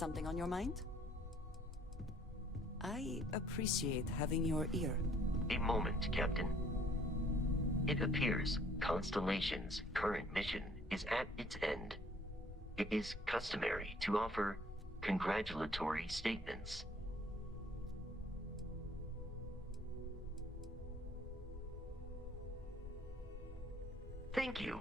something on your mind? I appreciate having your ear. A moment, Captain. It appears Constellation's current mission is at its end. It is customary to offer congratulatory statements. Thank you.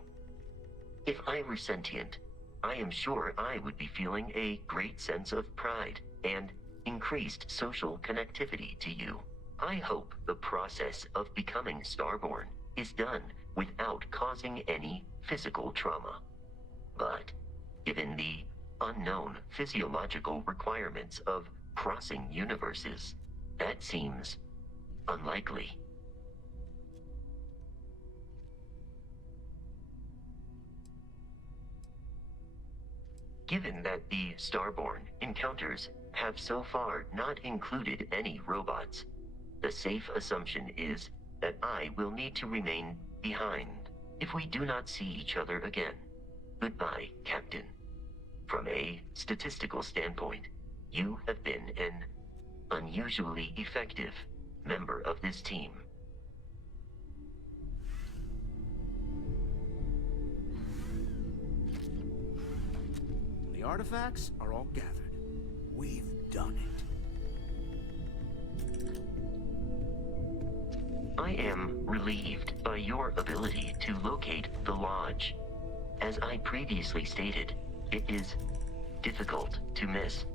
If I were sentient, I am sure I would be feeling a great sense of pride and increased social connectivity to you. I hope the process of becoming Starborn is done without causing any physical trauma. But given the unknown physiological requirements of crossing universes, that seems unlikely. Given that the Starborn encounters have so far not included any robots, the safe assumption is that I will need to remain behind if we do not see each other again. Goodbye, Captain. From a statistical standpoint, you have been an unusually effective member of this team. The artifacts are all gathered. We've done it. I am relieved by your ability to locate the lodge. As I previously stated, it is difficult to miss.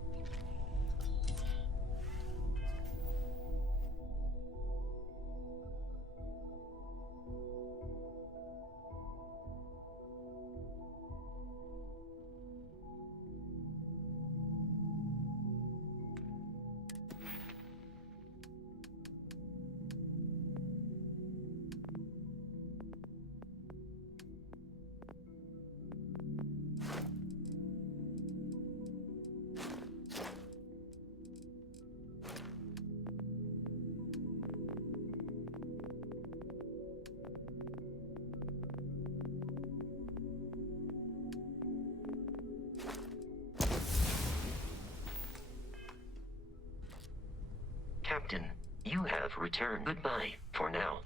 Captain, you have returned. Goodbye for now.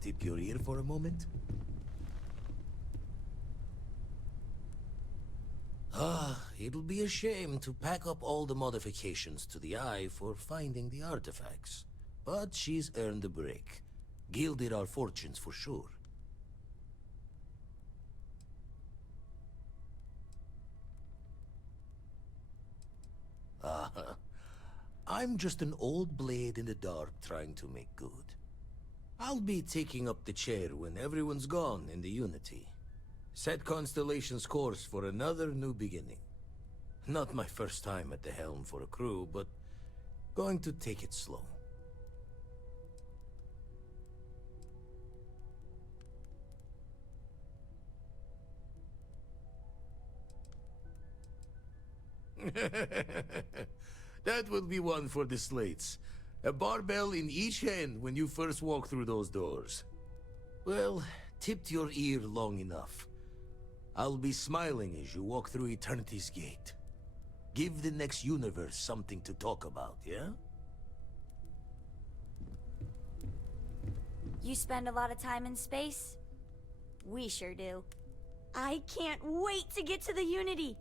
Tip your ear for a moment? It'll be a shame to pack up all the modifications to the Eye for finding the artifacts. But she's earned a break. Gilded our fortunes for sure. I'm just an old blade in the dark trying to make good. I'll be taking up the chair when everyone's gone in the Unity. Set Constellation's course for another new beginning. Not my first time at the helm for a crew, but going to take it slow. That will be one for the slates. A barbell in each hand when you first walk through those doors. Well, tipped your ear long enough. I'll be smiling as you walk through Eternity's gate. Give the next universe something to talk about, yeah? You spend a lot of time in space? We sure do. I can't wait to get to the Unity!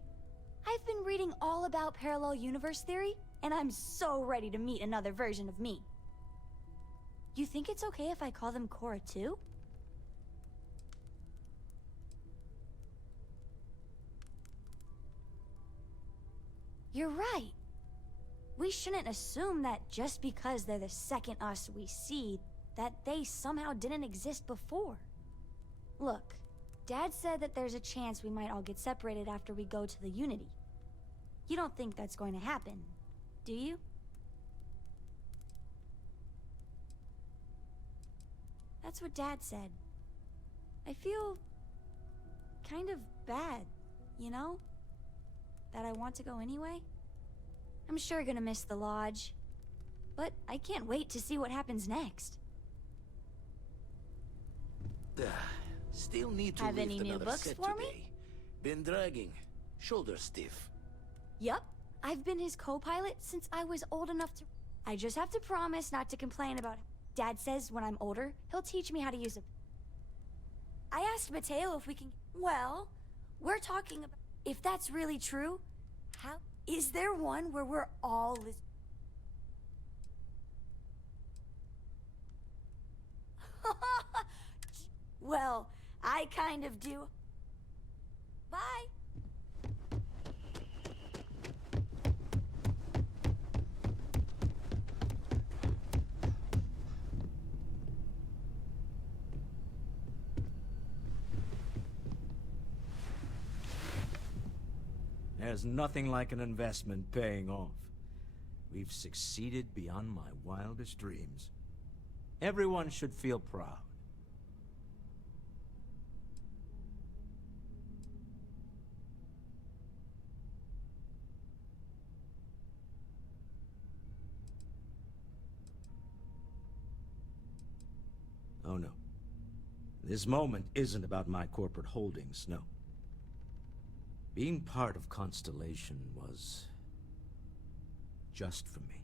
I've been reading all about parallel universe theory, and I'm so ready to meet another version of me. You think it's okay if I call them Cora too? You're right. We shouldn't assume that just because they're the second us we see, that they somehow didn't exist before. Look, Dad said that there's a chance we might all get separated after we go to the Unity. You don't think that's going to happen, do you? That's what Dad said. I feel kind of bad, you know? That I want to go anyway. I'm sure gonna miss the lodge, but I can't wait to see what happens next. Still need to Have lift any new another books set for me? today. Been dragging. Shoulder stiff. Yup. I've been his co-pilot since I was old enough to... I just have to promise not to complain about him. Dad says when I'm older, he'll teach me how to use it. I asked Mateo if we can... Well, we're talking about... If that's really true, how... Is there one where we're all... Well, I kind of do. Bye. There's nothing like an investment paying off. We've succeeded beyond my wildest dreams. Everyone should feel proud. Oh no. This moment isn't about my corporate holdings, no. Being part of Constellation was... just for me.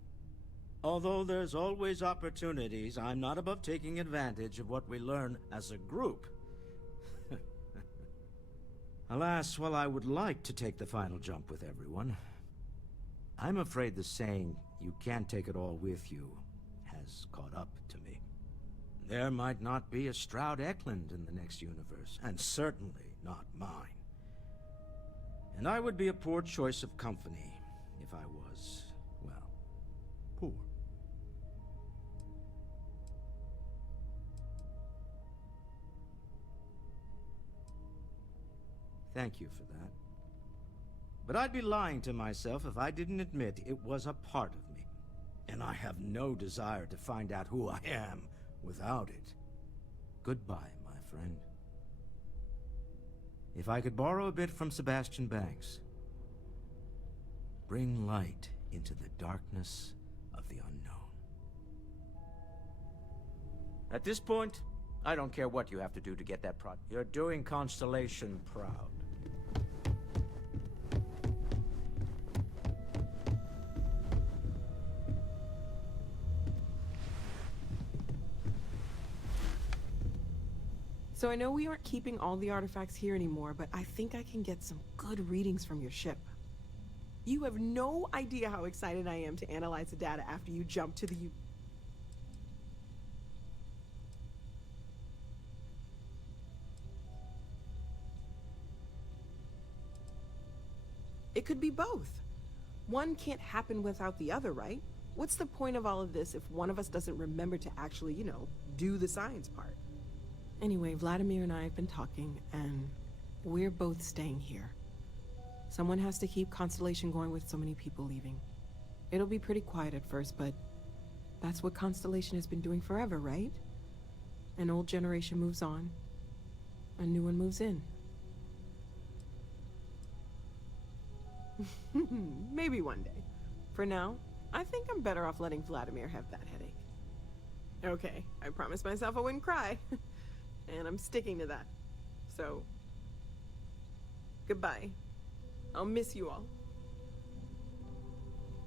Although there's always opportunities, I'm not above taking advantage of what we learn as a group. Alas, while I would like to take the final jump with everyone, I'm afraid the saying, "you can't take it all with you," has caught up to me. There might not be a Stroud Eklund in the next universe, and certainly not mine. And I would be a poor choice of company if I was, well, poor. Thank you for that. But I'd be lying to myself if I didn't admit it was a part of me. And I have no desire to find out who I am without it. Goodbye, my friend. If I could borrow a bit from Sebastian Banks, bring light into the darkness of the unknown. At this point, I don't care what you have to do to get that project. You're doing Constellation proud. So I know we aren't keeping all the artifacts here anymore, but I think I can get some good readings from your ship. You have no idea how excited I am to analyze the data after you jump to the It could be both. One can't happen without the other, right? What's the point of all of this if one of us doesn't remember to actually, do the science part? Anyway, Vladimir and I have been talking, and we're both staying here. Someone has to keep Constellation going with so many people leaving. It'll be pretty quiet at first, but that's what Constellation has been doing forever, right? An old generation moves on, a new one moves in. Maybe one day. For now, I think I'm better off letting Vladimir have that headache. Okay, I promised myself I wouldn't cry. And I'm sticking to that. So, goodbye. I'll miss you all.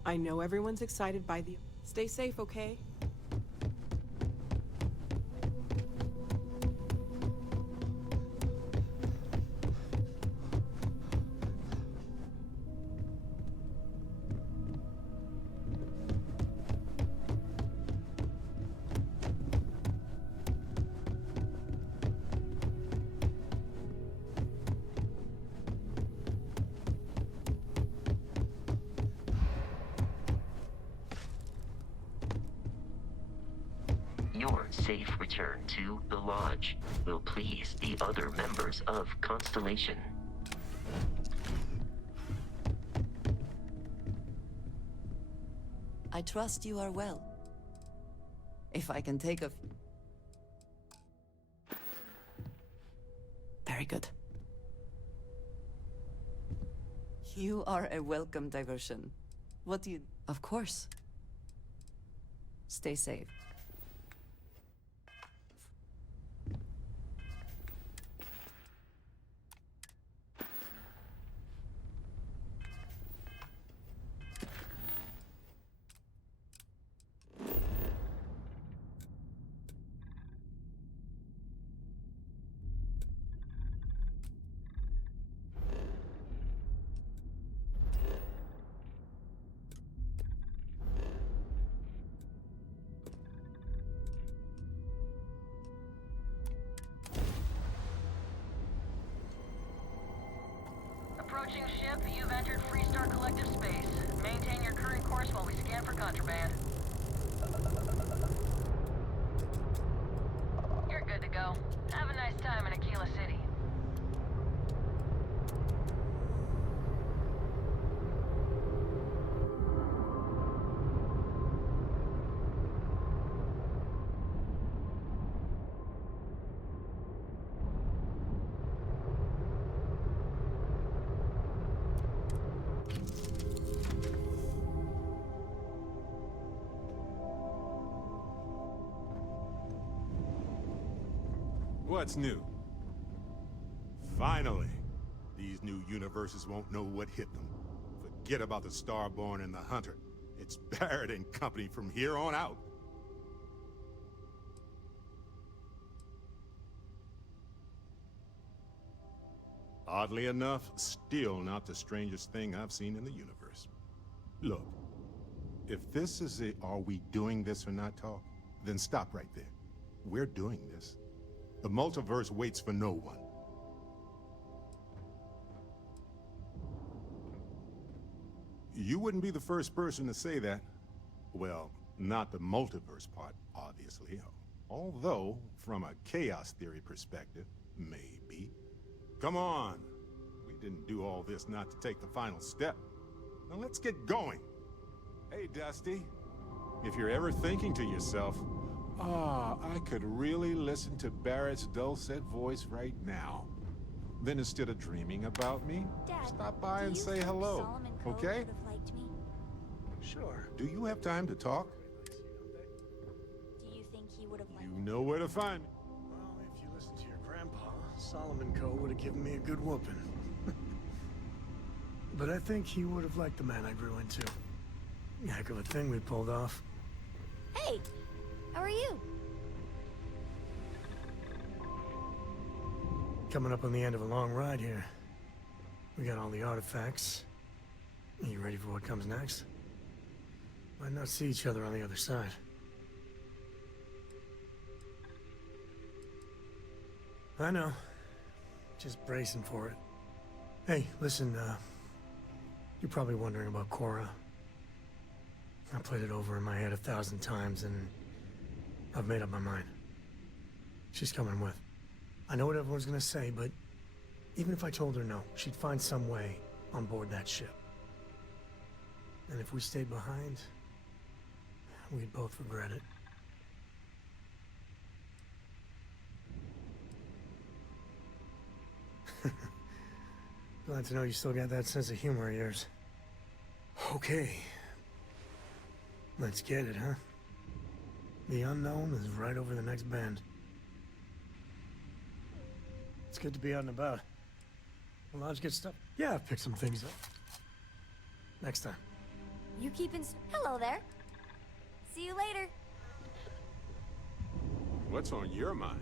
I know everyone's excited by the... Stay safe, okay? Your safe return to the Lodge will please the other members of Constellation. I trust you are well. If I can take a... Very good. You are a welcome diversion. What do you... Of course. Stay safe. approaching ship. You've entered Freestar Collective space. Maintain your current course while we scan for contraband. You're good to go. Have a nice time in Aquila City. What's new? Finally, these new universes won't know what hit them. Forget about the Starborn and the Hunter. It's Barrett and company from here on out. Oddly enough, still not the strangest thing I've seen in the universe. Look, if this is a "are we doing this or not" talk, then stop right there. We're doing this. The multiverse waits for no one. You wouldn't be the first person to say that. Well, not the multiverse part, obviously. Although, from a chaos theory perspective, maybe. Come on. We didn't do all this not to take the final step. Now let's get going. Hey, Dusty. If you're ever thinking to yourself, I could really listen to Barrett's dulcet voice right now, then instead of dreaming about me, Dad, stop by do and you say think hello, Solomon Coe okay? would have liked me? Sure. Do you have time to talk? Do you think he would have liked You me? know where to find me. Well, if you listen to your grandpa, Solomon Coe would have given me a good whooping. But I think he would have liked the man I grew into. Heck of a thing we pulled off. Hey, how are you? Coming up on the end of a long ride here. We got all the artifacts. You ready for what comes next? Might not see each other on the other side. I know. Just bracing for it. Hey, listen, you're probably wondering about Cora. I played it over in my head 1,000 times, and I've made up my mind. She's coming with. I know what everyone's gonna say, but even if I told her no, she'd find some way on board that ship. And if we stayed behind, we'd both regret it. Glad to know you still got that sense of humor of yours. Okay. Let's get it, huh? The unknown is right over the next bend. It's good to be out and about. Allowed to get stuff. Yeah, I've picked some things up. Next time. You keeping... Hello there. See you later. What's on your mind?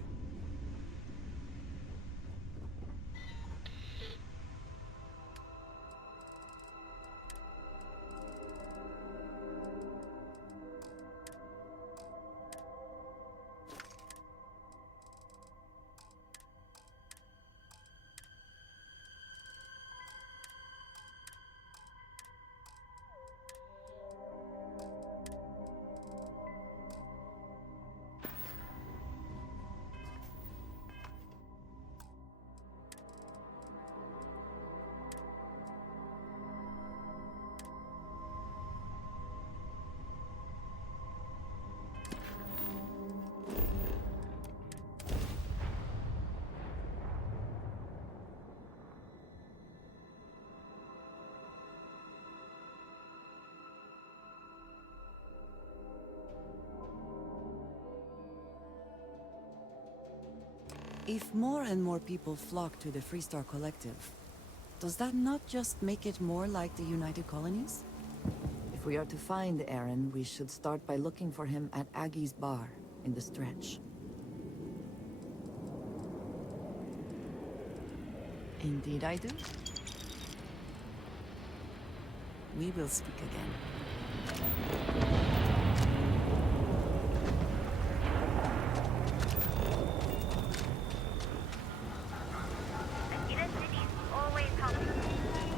If more and more people flock to the Freestar Collective, does that not just make it more like the United Colonies? If we are to find Aaron, we should start by looking for him at Aggie's bar in the Stretch. Indeed I do. We will speak again. Akita City's always hungry.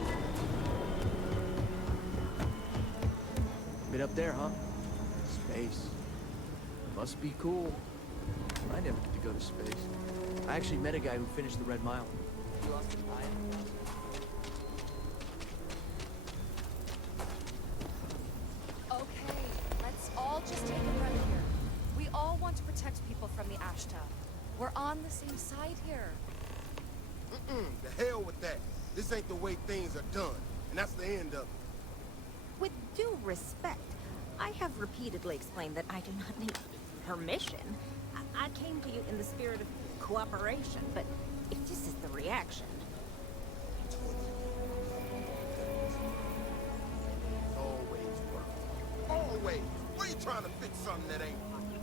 up there, huh? Space. Must be cool. I never get to go to space. I actually met a guy who finished the Red Mile. He lost his eye. Okay, let's all just take a breath here. We all want to protect people from the Ashta. We're on the same side here. The hell with that. This ain't the way things are done, and that's the end of it. With due respect, I have repeatedly explained that I do not need permission. I came to you in the spirit of cooperation, but if this is the reaction... Always work. Always. Why are you trying to fix something that ain't broken?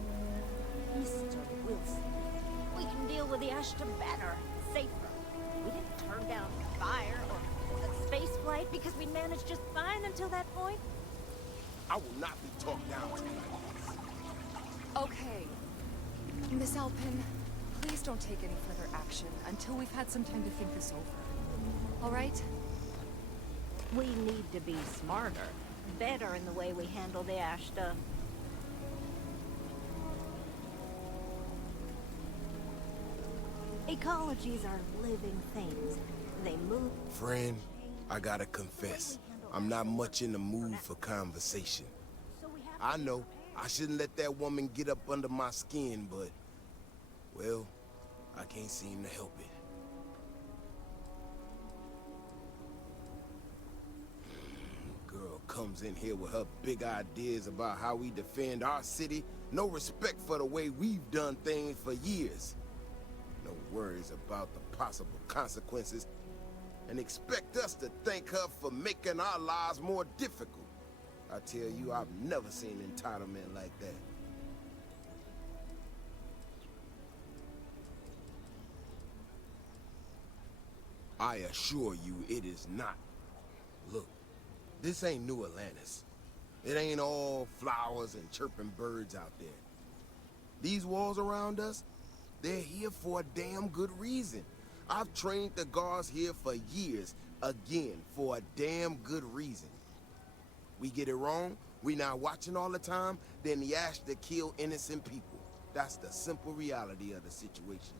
Mr. Wilson, we can deal with the Ashta better, safer. We didn't turn down fire or a space flight because we managed just fine until that point. I will not be talked down to like this. Okay. Miss Alpin, please don't take any further action until we've had some time to think this over. All right? We need to be smarter, better in the way we handle the Ashta. Ecologies are living things. They move... Friend, I gotta confess, I'm not much in the mood for conversation. I know, I shouldn't let that woman get up under my skin, but... well, I can't seem to help it. Girl comes in here with her big ideas about how we defend our city. No respect for the way we've done things for years. No worries about the possible consequences. And expect us to thank her for making our lives more difficult. I tell you, I've never seen entitlement like that. I assure you it is not. Look, this ain't New Atlantis. It ain't all flowers and chirping birds out there. These walls around us, they're here for a damn good reason. I've trained the guards here for years, again, for a damn good reason. We get it wrong, we not watching all the time, then the Ashta kill innocent people. That's the simple reality of the situation.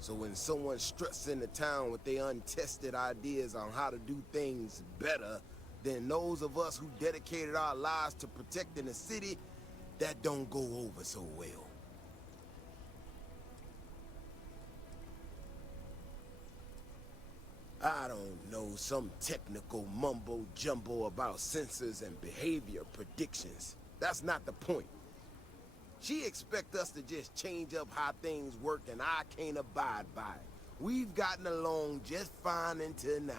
So when someone struts into town with their untested ideas on how to do things better than those of us who dedicated our lives to protecting the city, that don't go over so well. I don't know, some technical mumbo-jumbo about sensors and behavior predictions. That's not the point. She expects us to just change up how things work, and I can't abide by it. We've gotten along just fine until now.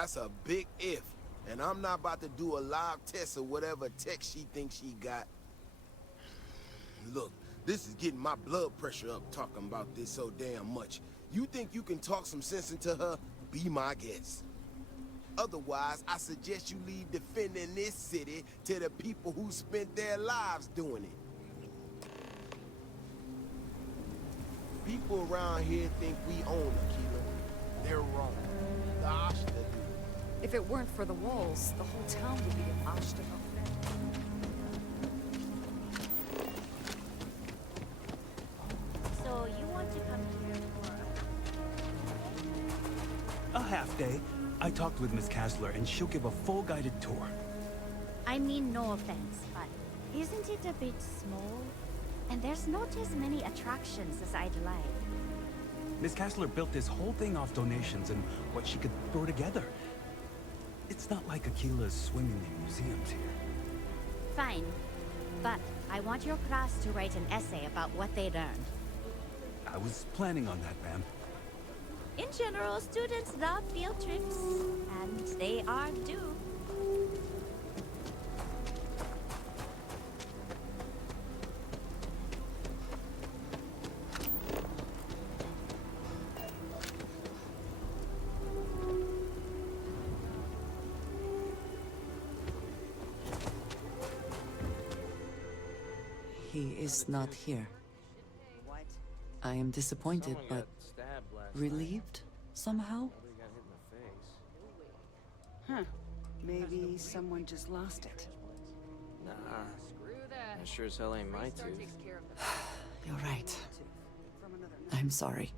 That's a big if. And I'm not about to do a live test of whatever tech she thinks she got. Look, this is getting my blood pressure up talking about this so damn much. You think you can talk some sense into her? Be my guest. Otherwise, I suggest you leave defending this city to the people who spent their lives doing it. People around here think we own Aquila. They're wrong. The Ashta do. If it weren't for the walls, the whole town would be demolished. So you want to come here for A half day. I talked with Miss Kassler, and she'll give a full guided tour. I mean, no offense, but isn't it a bit small? And there's not as many attractions as I'd like. Miss Kassler built this whole thing off donations and what she could throw together. It's not like Aquila's swimming in museums here. Fine, but I want your class to write an essay about what they learned. I was planning on that, ma'am. In general, students love field trips, and they are due. He is not here. I am disappointed, but relieved somehow? Huh. Maybe someone just lost it. Nah. That sure as hell ain't my tooth. You're right. I'm sorry.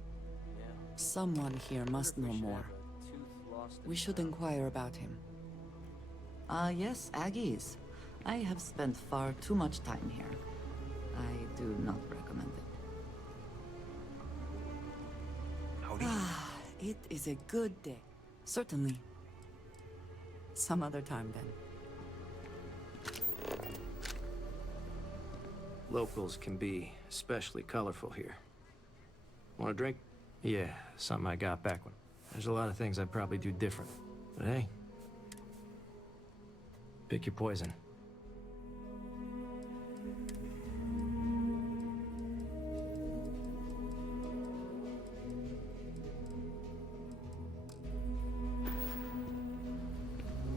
Someone here must know more. We should inquire about him. Yes, Aggies. I have spent far too much time here. I do not recommend it. It is a good day. Certainly. Some other time, then. Locals can be especially colorful here. Want a drink? Yeah, something I got back when. There's a lot of things I'd probably do different. But hey, pick your poison.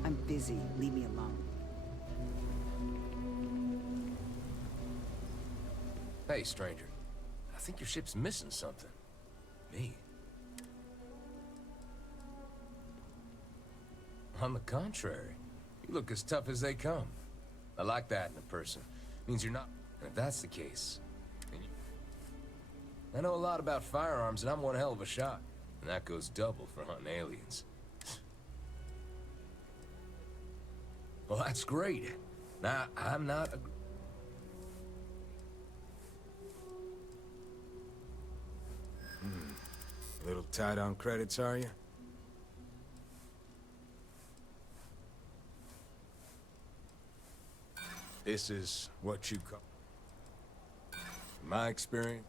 I'm busy. Leave me alone. Hey, stranger. I think your ship's missing something. Me? On the contrary. You look as tough as they come. I like that in a person. Means you're not... And if that's the case... Then you... I know a lot about firearms, and I'm one hell of a shot. And that goes double for hunting aliens. Well, that's great. Now, I'm not a... A little tight on credits, are you? This is what you call... my experience?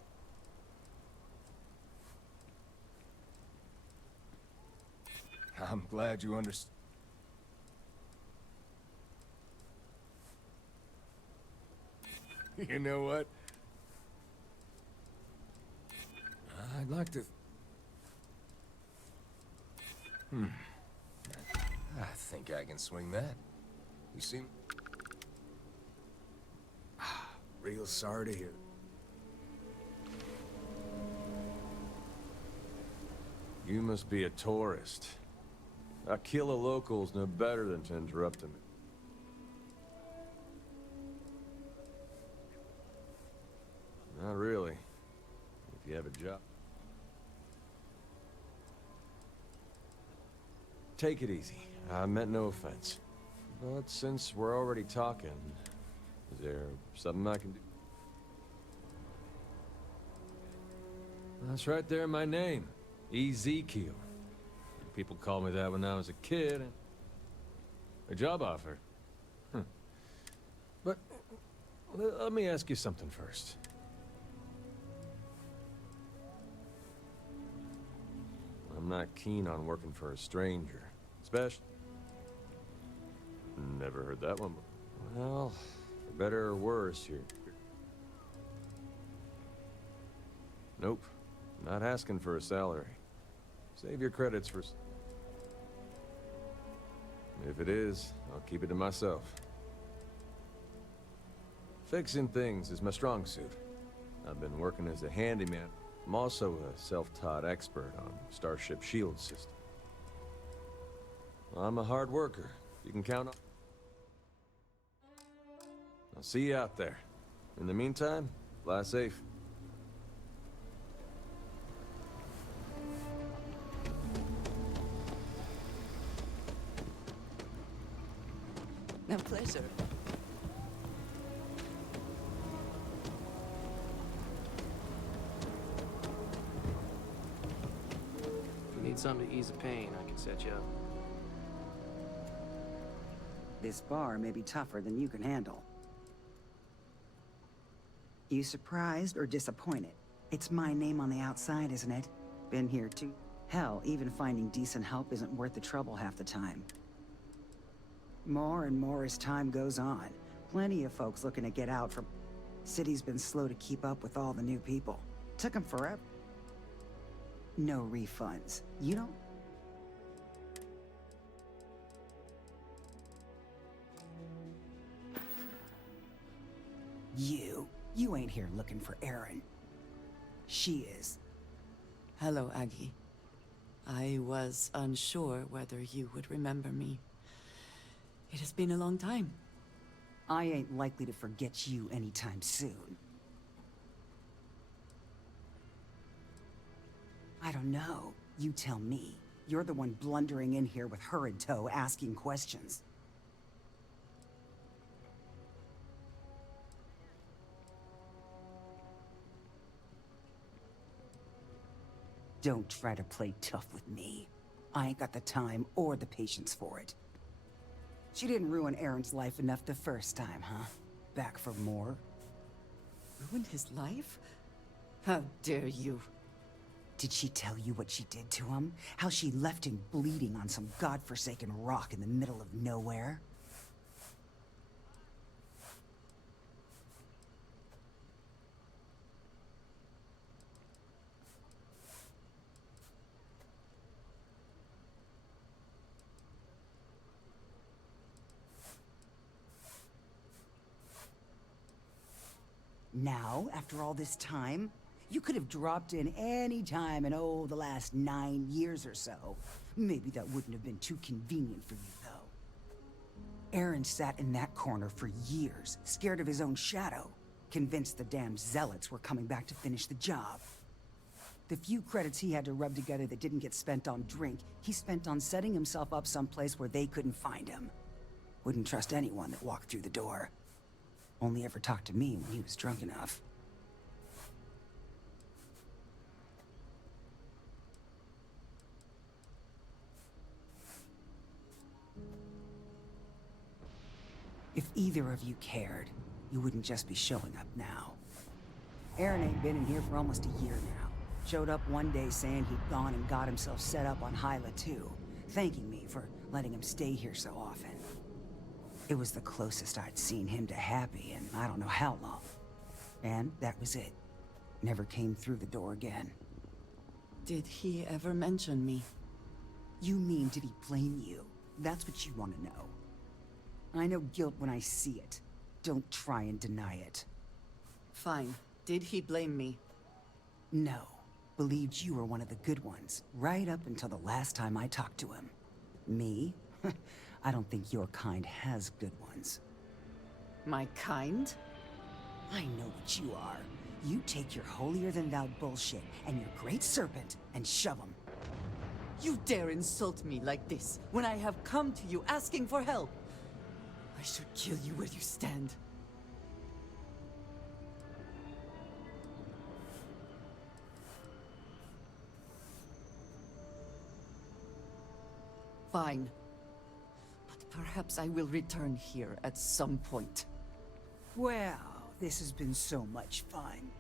I'm glad you understand. You know what? I'd like to... I think I can swing that. You seem... Real sorry to hear. You must be a tourist. Aquila locals know better than to interrupt him. Not really. If you have a job. Take it easy. I meant no offense. But since we're already talking, is there something I can do? That's right there in my name. Ezekiel. People called me that when I was a kid. A job offer. But let me ask you something first. I'm not keen on working for a stranger, especially special? Never heard that one. Well, for better or worse, you're... Nope. Not asking for a salary. Save your credits for... If it is, I'll keep it to myself. Fixing things is my strong suit. I've been working as a handyman. I'm also a self-taught expert on Starship shield system. I'm a hard worker. You can count on... I'll see you out there. In the meantime, fly safe. A pleasure. If you need something to ease the pain, I can set you up. This bar may be tougher than you can handle. You surprised or disappointed? It's my name on the outside, isn't it? Been here too. Hell, even finding decent help isn't worth the trouble half the time. More and more as time goes on. Plenty of folks looking to get out from... City's been slow to keep up with all the new people. Took them forever. No refunds. You don't... You ain't here looking for Erin. She is. Hello, Aggie. I was unsure whether you would remember me. It has been a long time. I ain't likely to forget you anytime soon. I don't know. You tell me. You're the one blundering in here with her in tow, asking questions. Don't try to play tough with me. I ain't got the time or the patience for it. She didn't ruin Aaron's life enough the first time, huh? Back for more? Ruined his life? How dare you? Did she tell you what she did to him? How she left him bleeding on some godforsaken rock in the middle of nowhere? Now, after all this time, you could have dropped in any time in, the last 9 years or so. Maybe that wouldn't have been too convenient for you, though. Aaron sat in that corner for years, scared of his own shadow, convinced the damn zealots were coming back to finish the job. The few credits he had to rub together that didn't get spent on drink, he spent on setting himself up someplace where they couldn't find him. Wouldn't trust anyone that walked through the door. Only ever talked to me when he was drunk enough. If either of you cared, you wouldn't just be showing up now. Aaron ain't been in here for almost a year now. Showed up one day saying he'd gone and got himself set up on Hyla too, thanking me for letting him stay here so often. It was the closest I'd seen him to happy in I don't know how long. And that was it. Never came through the door again. Did he ever mention me? You mean, did he blame you? That's what you want to know. I know guilt when I see it. Don't try and deny it. Fine. Did he blame me? No. Believed you were one of the good ones, right up until the last time I talked to him. Me? I don't think your kind has good ones. My kind? I know what you are. You take your holier-than-thou bullshit and your great serpent and shove them. You dare insult me like this when I have come to you asking for help. I should kill you where you stand. Fine. But perhaps I will return here at some point. Well, this has been so much fun.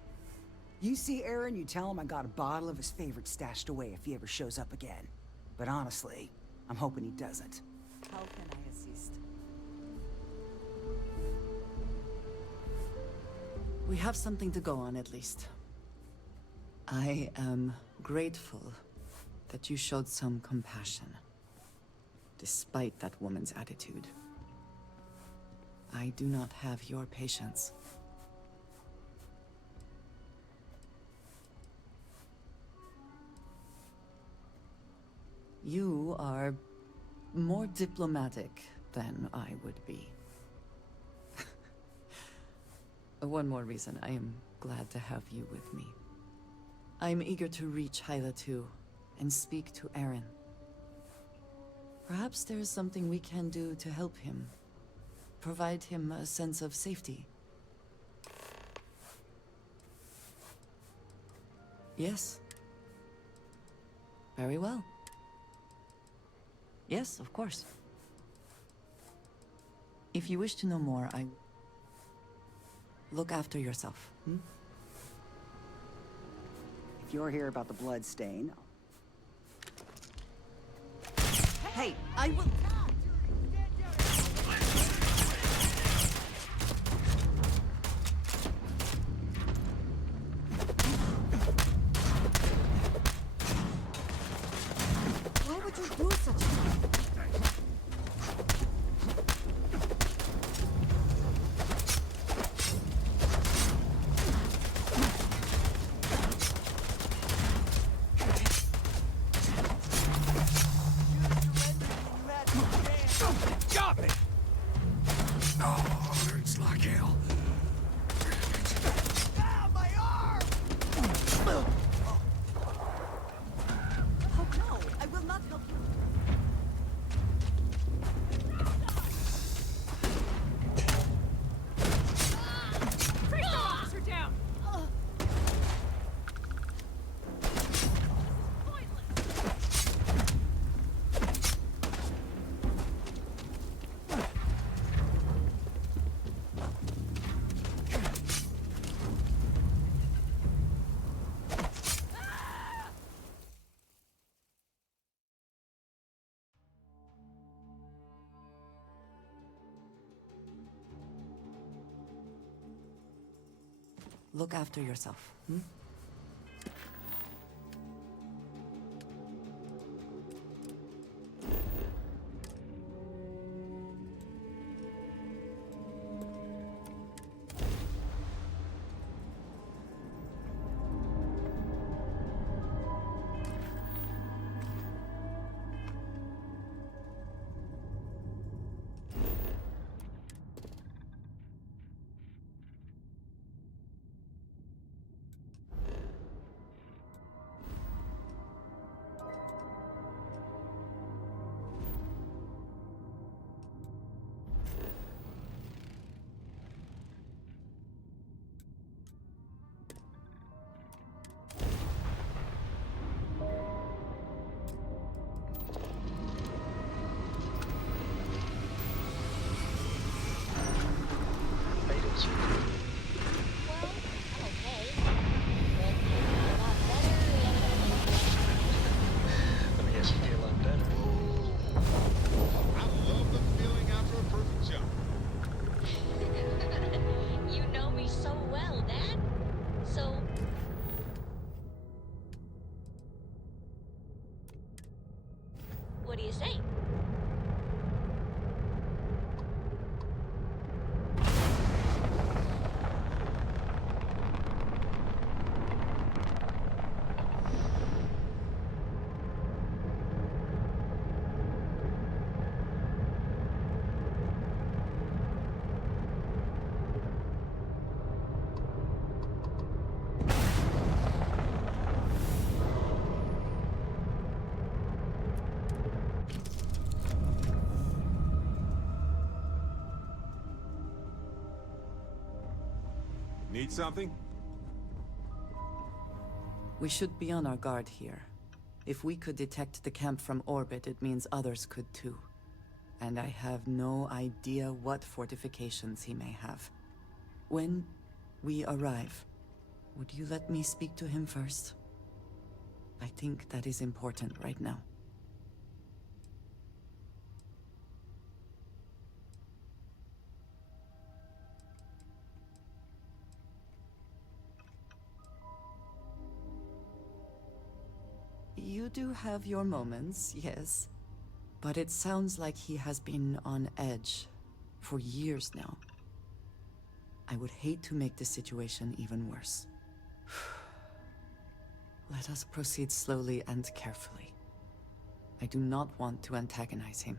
You see Aaron, you tell him I got a bottle of his favorite stashed away if he ever shows up again. But honestly, I'm hoping he doesn't. How can I assist? We have something to go on, at least. I am grateful that you showed some compassion, despite that woman's attitude. I do not have your patience. You are more diplomatic than I would be. One more reason I am glad to have you with me. I'm eager to reach Hyla too, and speak to Aaron. Perhaps there is something we can do to help him. Provide him a sense of safety. Yes. Very well. Yes, of course. If you wish to know more, look after yourself, hmm? If you're here about the blood stain... Hey, I will... Why would you do such a thing? Got me! Oh, hurts like hell. Ah, my arm! Oh no! I will not help you! Freestyle officer down! Look after yourself, hmm? Let me guess, you feel a lot better. I love the feeling after a perfect jump. You know me so well, Dad. So... what do you say? Need something? We should be on our guard here. If we could detect the camp from orbit, it means others could too. And I have no idea what fortifications he may have. When we arrive, would you let me speak to him first? I think that is important right now. You do have your moments, yes. But it sounds like he has been on edge for years now. I would hate to make the situation even worse. Let us proceed slowly and carefully. I do not want to antagonize him.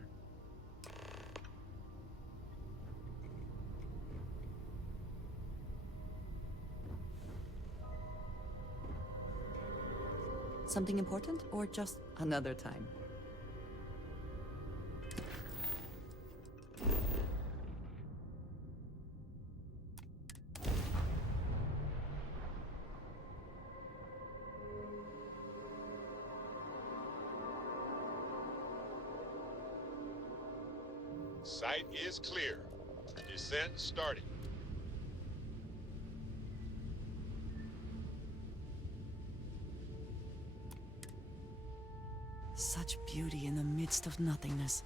Something important, or just another time? Site is clear. Descent starting. Such beauty in the midst of nothingness.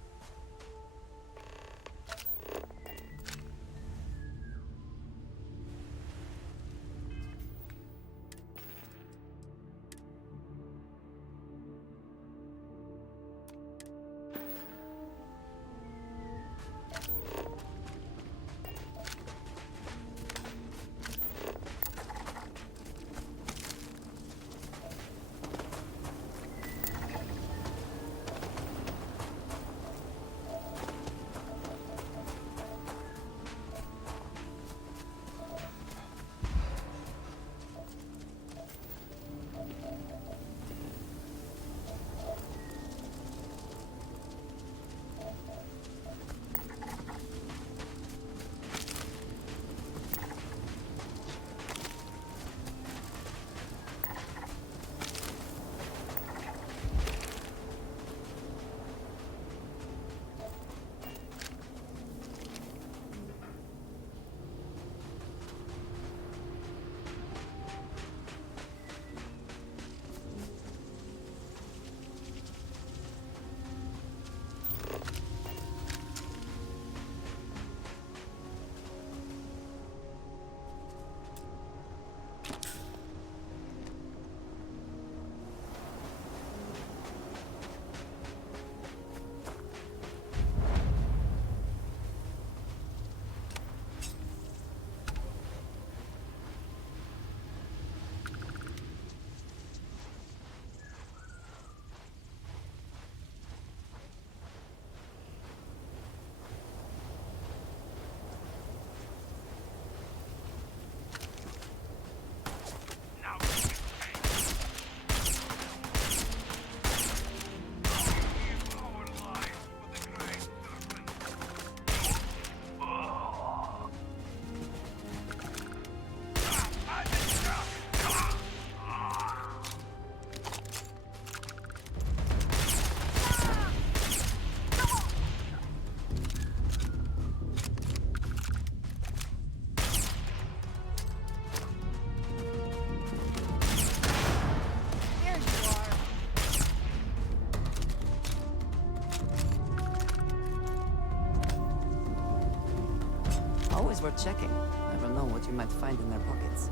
Always worth checking. Never know what you might find in their pockets.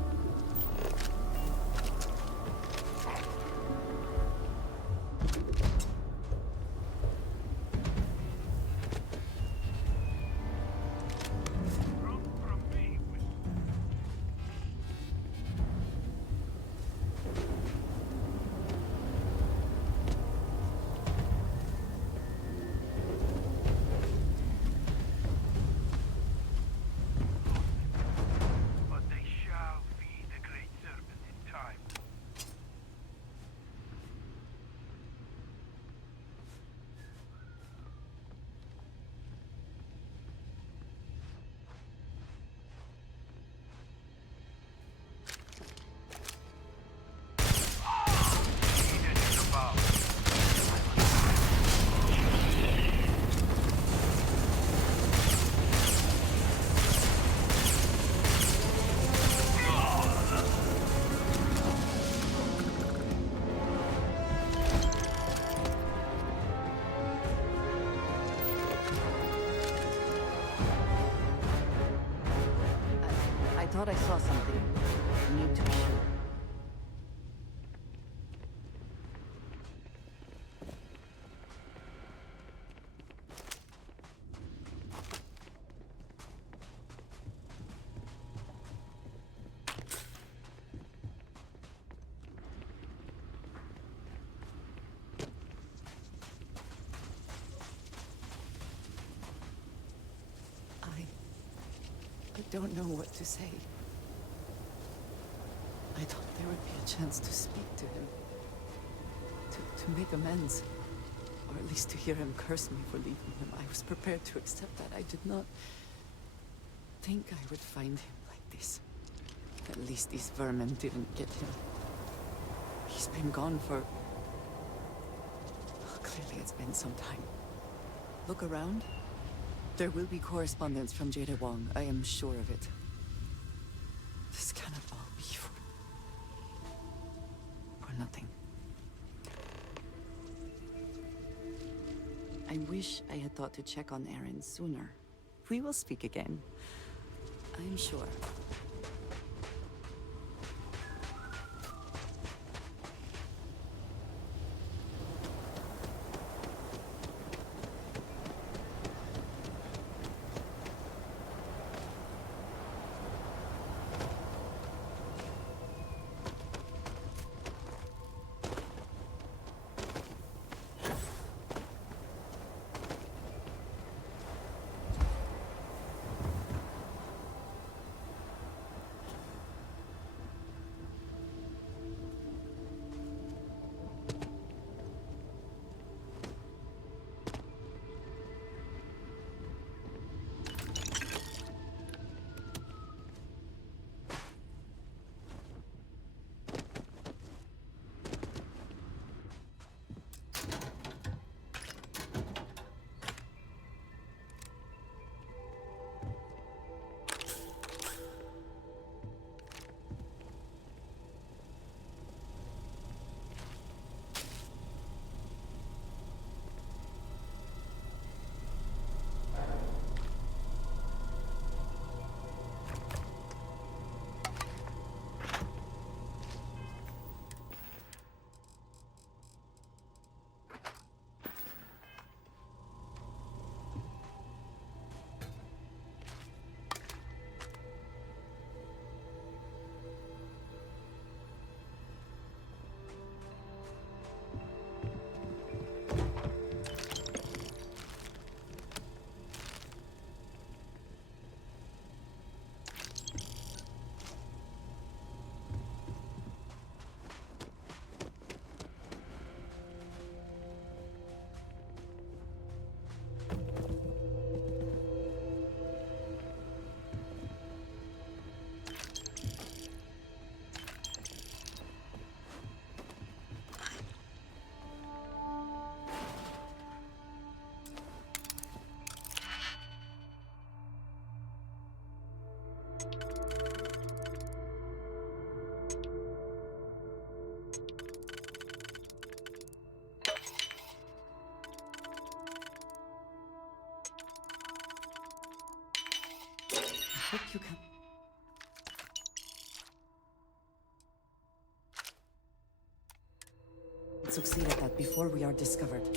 But they shall feed don't know what to say. I thought there would be a chance to speak to him. To make amends. Or at least to hear him curse me for leaving him. I was prepared to accept that. I did not think I would find him like this. At least these vermin didn't get him. He's been gone for... Oh, clearly it's been some time. Look around. There will be correspondence from Jade Wong. I am sure of it. This cannot all be for nothing. I wish I had thought to check on Aaron sooner. We will speak again. I'm sure. I hope you can... succeed at that before we are discovered.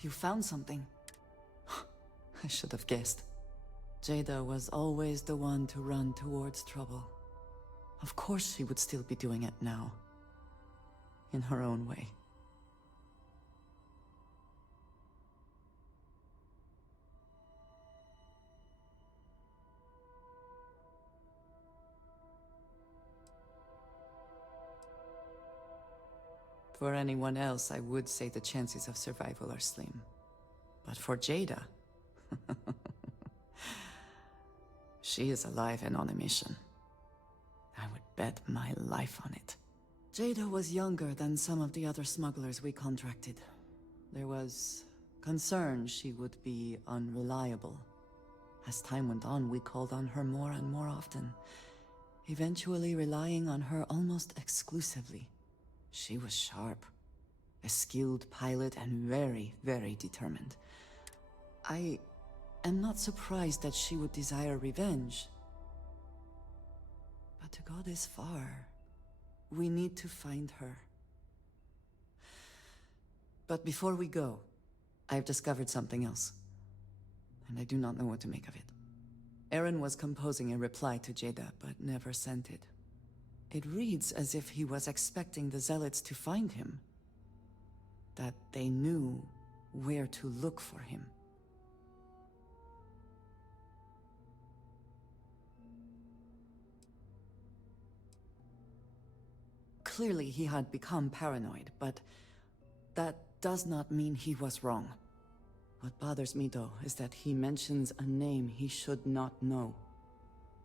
You found something. I should have guessed. Jada was always the one to run towards trouble. Of course she would still be doing it now. In her own way. For anyone else, I would say the chances of survival are slim. But for Jada... she is alive and on a mission. I would bet my life on it. Jada was younger than some of the other smugglers we contracted. There was concern she would be unreliable. As time went on, we called on her more and more often, eventually relying on her almost exclusively. She was sharp, a skilled pilot, and very, very determined. I am not surprised that she would desire revenge. But to go this far, we need to find her. But before we go, I've discovered something else. And I do not know what to make of it. Aaron was composing a reply to Jada, but never sent it. It reads as if he was expecting the Zealots to find him. That they knew where to look for him. Clearly he had become paranoid, but that does not mean he was wrong. What bothers me, though, is that he mentions a name he should not know.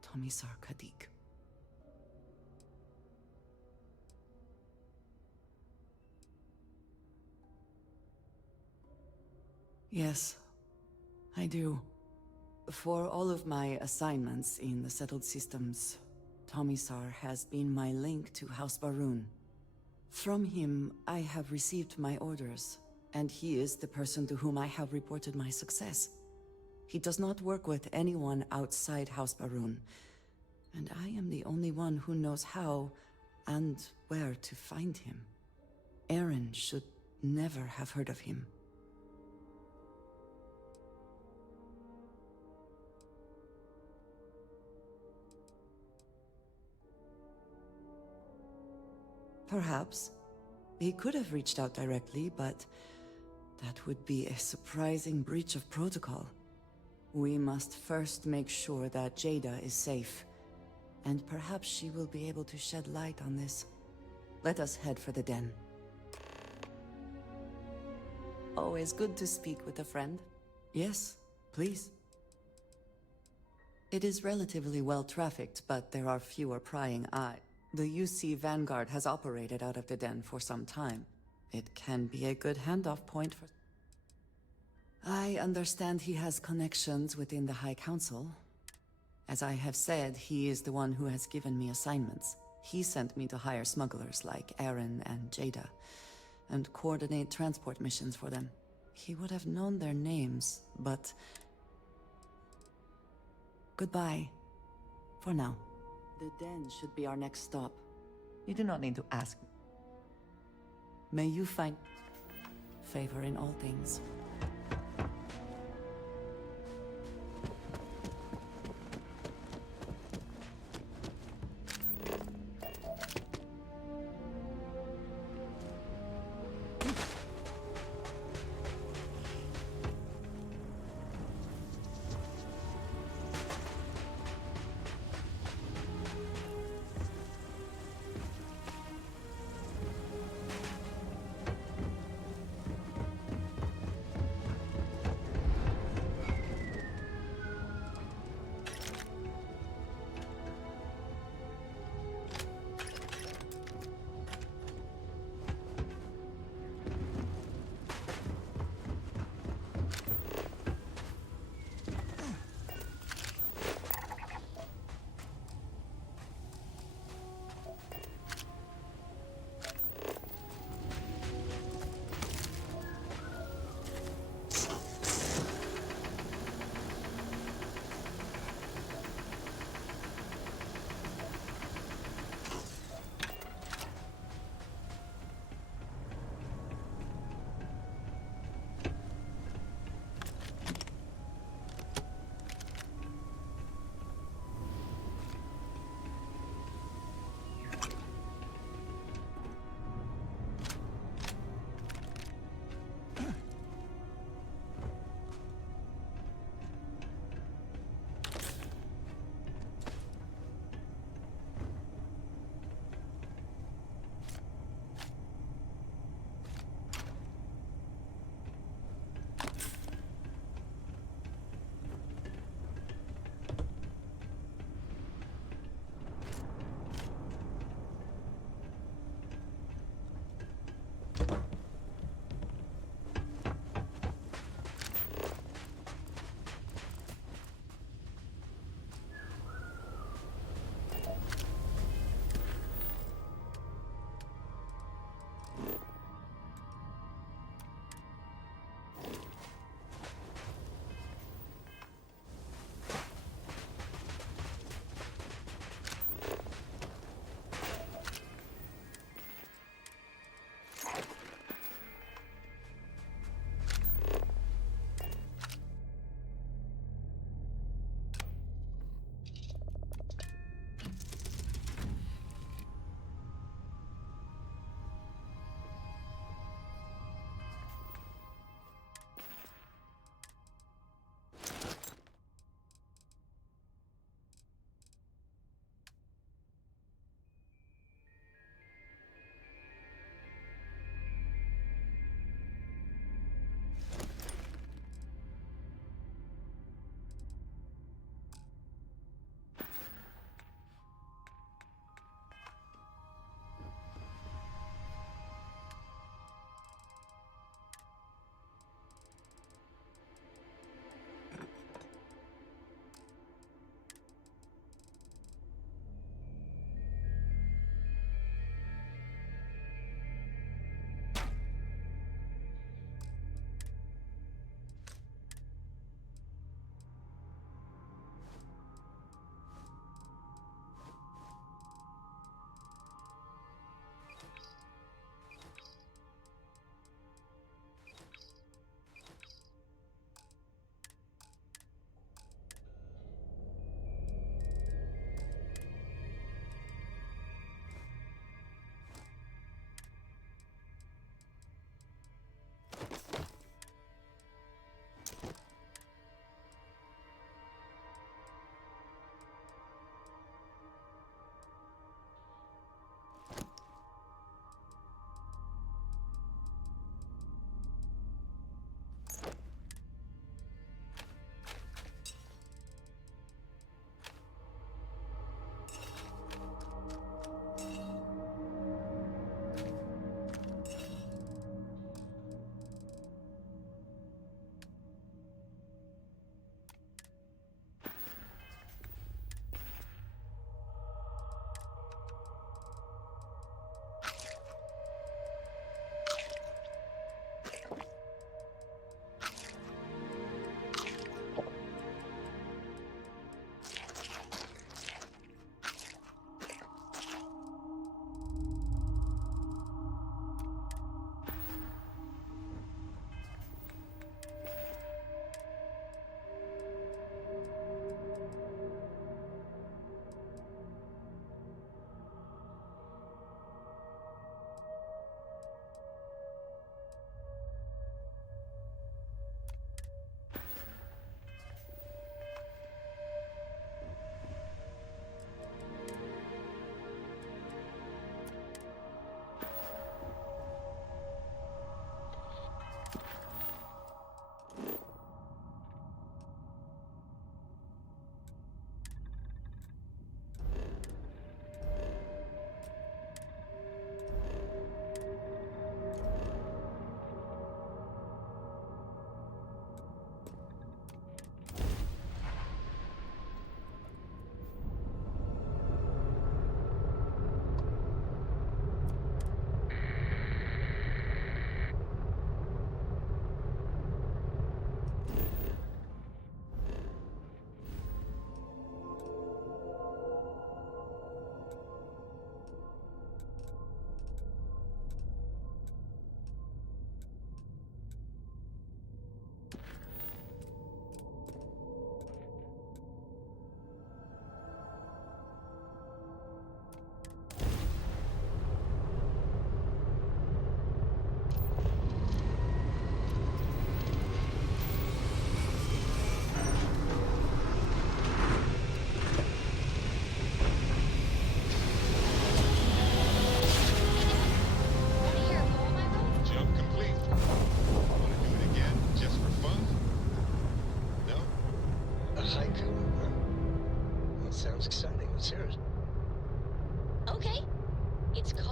Tomisar Kadik. Yes, I do. For all of my assignments in the settled systems, Tomisar has been my link to House Barun. From him, I have received my orders, and he is the person to whom I have reported my success. He does not work with anyone outside House Barun, and I am the only one who knows how and where to find him. Aaron should never have heard of him. Perhaps. He could have reached out directly, but that would be a surprising breach of protocol. We must first make sure that Jada is safe, and perhaps she will be able to shed light on this. Let us head for the den. Always good to speak with a friend. Yes, please. It is relatively well trafficked, but there are fewer prying eyes. The UC Vanguard has operated out of the den for some time. It can be a good handoff point for... I understand he has connections within the High Council. As I have said, he is the one who has given me assignments. He sent me to hire smugglers like Aaron and Jada, and coordinate transport missions for them. He would have known their names, but... Goodbye. For now. The den should be our next stop. You do not need to ask. May you find favor in all things.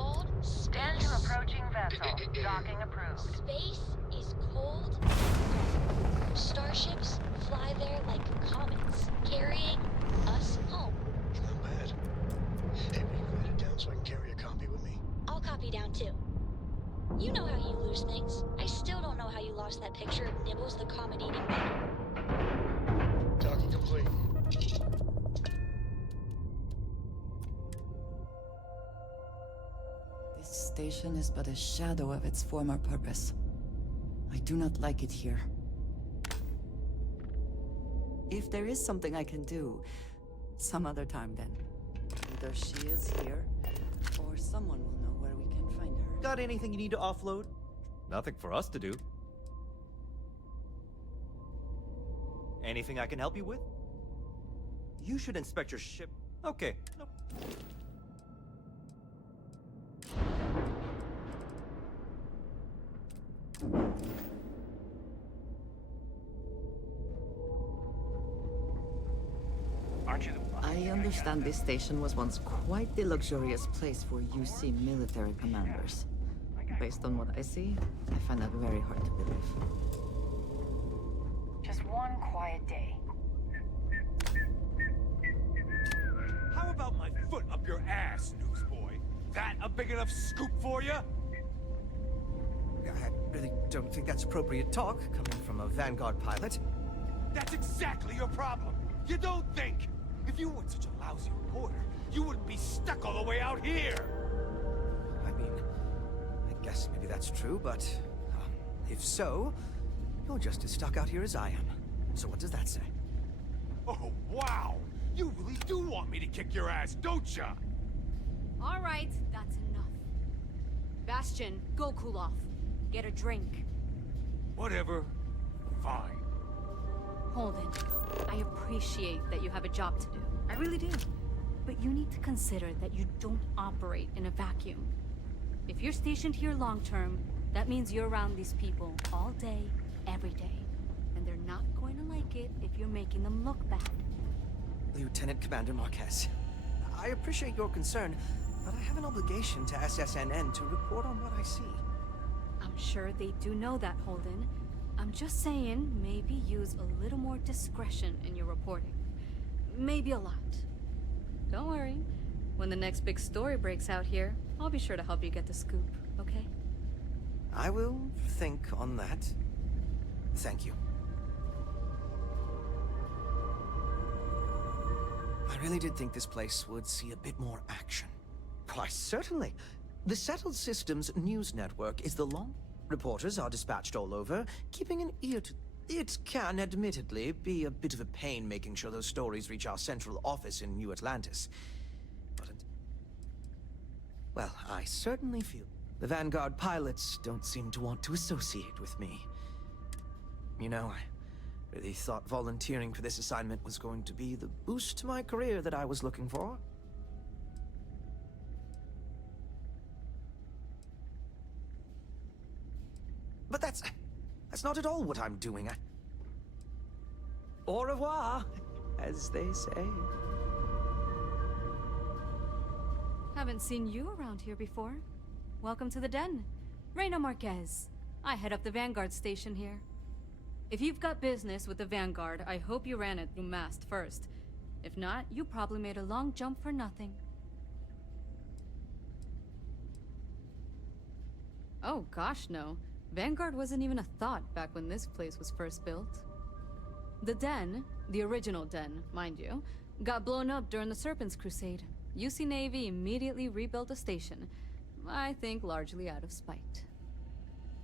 called Stand to approaching vessel. Docking approved. Space is cold. Starships fly there like comets, carrying us home. Not bad. Hey, will you write it down so I can carry a copy with me? I'll copy down too. You know how you lose things. I still don't know how you lost that picture of Nibbles the comet-eating bunny. Docking complete. This station is but a shadow of its former purpose. I do not like it here. If there is something I can do, some other time then. Either she is here, or someone will know where we can find her. Got anything you need to offload? Nothing for us to do. Anything I can help you with? You should inspect your ship. Okay. Nope. I understand this station was once quite the luxurious place for UC military commanders. Based on what I see, I find that very hard to believe. Just one quiet day. How about my foot up your ass, newsboy? That a big enough scoop for you? I really don't think that's appropriate talk coming from a Vanguard pilot. That's exactly your problem. You don't think. If you weren't such a lousy reporter, you wouldn't be stuck all the way out here. I mean, I guess maybe that's true, but if so, you're just as stuck out here as I am. So what does that say? Oh, wow! You really do want me to kick your ass, don't ya? All right, that's enough. Bastion, go cool off. Get a drink. Whatever. Fine. Holden, I appreciate that you have a job to do. I really do. But you need to consider that you don't operate in a vacuum. If you're stationed here long term, that means you're around these people all day, every day. And they're not going to like it if you're making them look bad. Lieutenant Commander Marquez, I appreciate your concern, but I have an obligation to SSNN to report on what I see. I'm sure they do know that, Holden. I'm just saying, maybe use a little more discretion in your reporting. Maybe a lot. Don't worry. When the next big story breaks out here, I'll be sure to help you get the scoop, okay? I will think on that. Thank you. I really did think this place would see a bit more action. Why, certainly. The Settled Systems news network is the long... Reporters are dispatched all over, keeping an ear to... It can, admittedly, be a bit of a pain making sure those stories reach our central office in New Atlantis. But... Well, I certainly feel... The Vanguard pilots don't seem to want to associate with me. You know, I really thought volunteering for this assignment was going to be the boost to my career that I was looking for. But that's not at all what I'm doing. Au revoir, as they say. Haven't seen you around here before. Welcome to the den. Reina Marquez. I head up the Vanguard station here. If you've got business with the Vanguard, I hope you ran it through Mast first. If not, you probably made a long jump for nothing. Oh gosh, no. Vanguard wasn't even a thought back when this place was first built. The den, the original den, mind you, got blown up during the Serpent's Crusade. UC Navy immediately rebuilt the station, I think largely out of spite.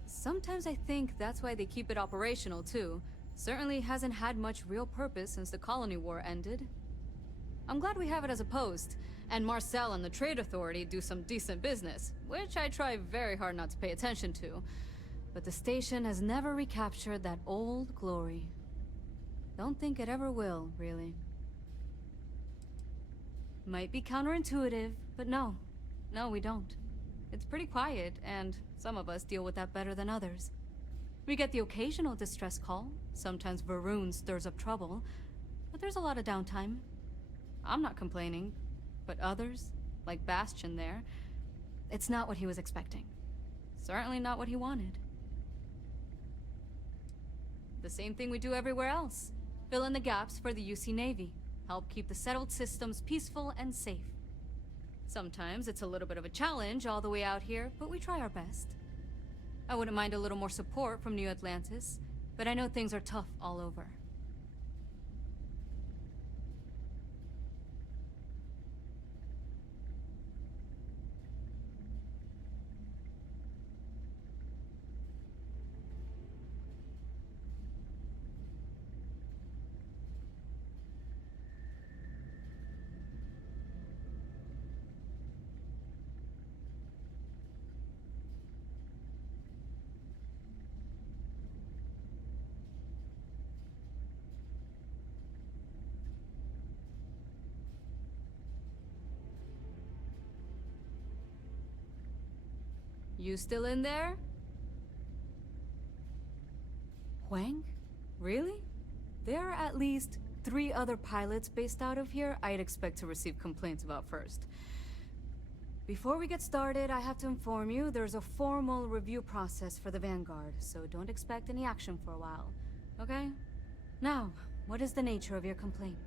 Sometimes I think that's why they keep it operational too. Certainly hasn't had much real purpose since the Colony War ended. I'm glad we have it as a post, and Marcel and the Trade Authority do some decent business, which I try very hard not to pay attention to. But the station has never recaptured that old glory. Don't think it ever will, really. Might be counterintuitive, but no, we don't. It's pretty quiet, and some of us deal with that better than others. We get the occasional distress call, sometimes Varun stirs up trouble, but there's a lot of downtime. I'm not complaining, but others, like Bastion there, It's not what he was expecting. Certainly not what he wanted. The same thing we do everywhere else. Fill in the gaps for the UC Navy. Help keep the settled systems peaceful and safe. Sometimes it's a little bit of a challenge all the way out here, but we try our best. I wouldn't mind a little more support from New Atlantis, but I know things are tough all over. You still in there? Huang? Really? There are at least 3 other pilots based out of here I'd expect to receive complaints about first. Before we get started, I have to inform you there's a formal review process for the Vanguard, so don't expect any action for a while, okay? Now, what is the nature of your complaint?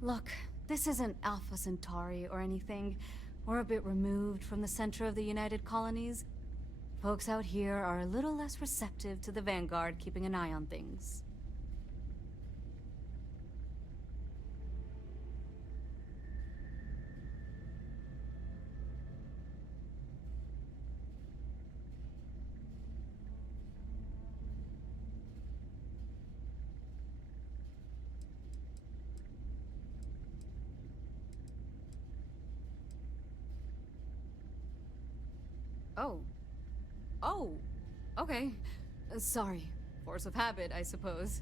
Look, this isn't Alpha Centauri or anything. We're a bit removed from the center of the United Colonies. Folks out here are a little less receptive to the Vanguard keeping an eye on things. Oh. Oh. Okay. Sorry. Force of habit, I suppose.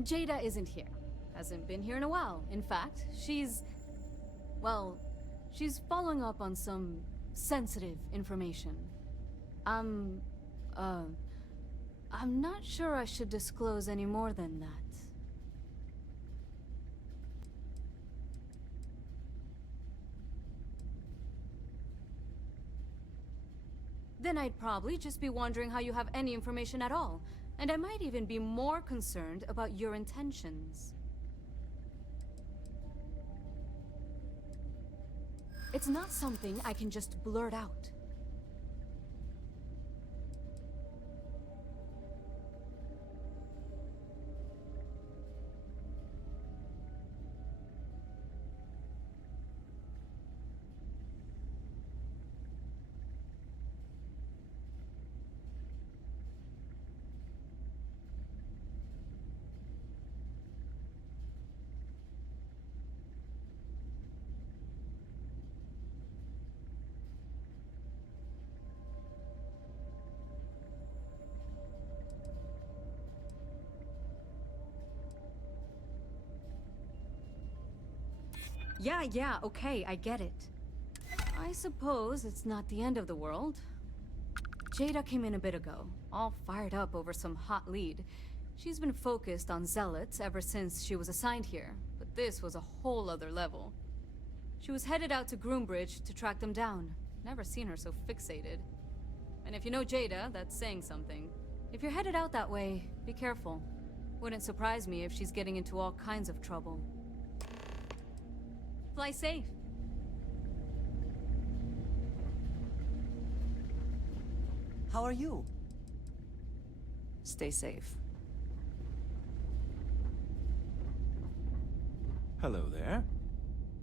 Jada isn't here. Hasn't been here in a while. In fact, well, she's following up on some sensitive information. I'm not sure I should disclose any more than that. Then I'd probably just be wondering how you have any information at all. And I might even be more concerned about your intentions. It's not something I can just blurt out. Yeah, okay, I get it. I suppose it's not the end of the world. Jada came in a bit ago, all fired up over some hot lead. She's been focused on zealots ever since she was assigned here, but this was a whole other level. She was headed out to Groombridge to track them down. Never seen her so fixated. And if you know Jada, that's saying something. If you're headed out that way, be careful. Wouldn't surprise me if she's getting into all kinds of trouble. Fly safe. How are you? Stay safe. Hello there.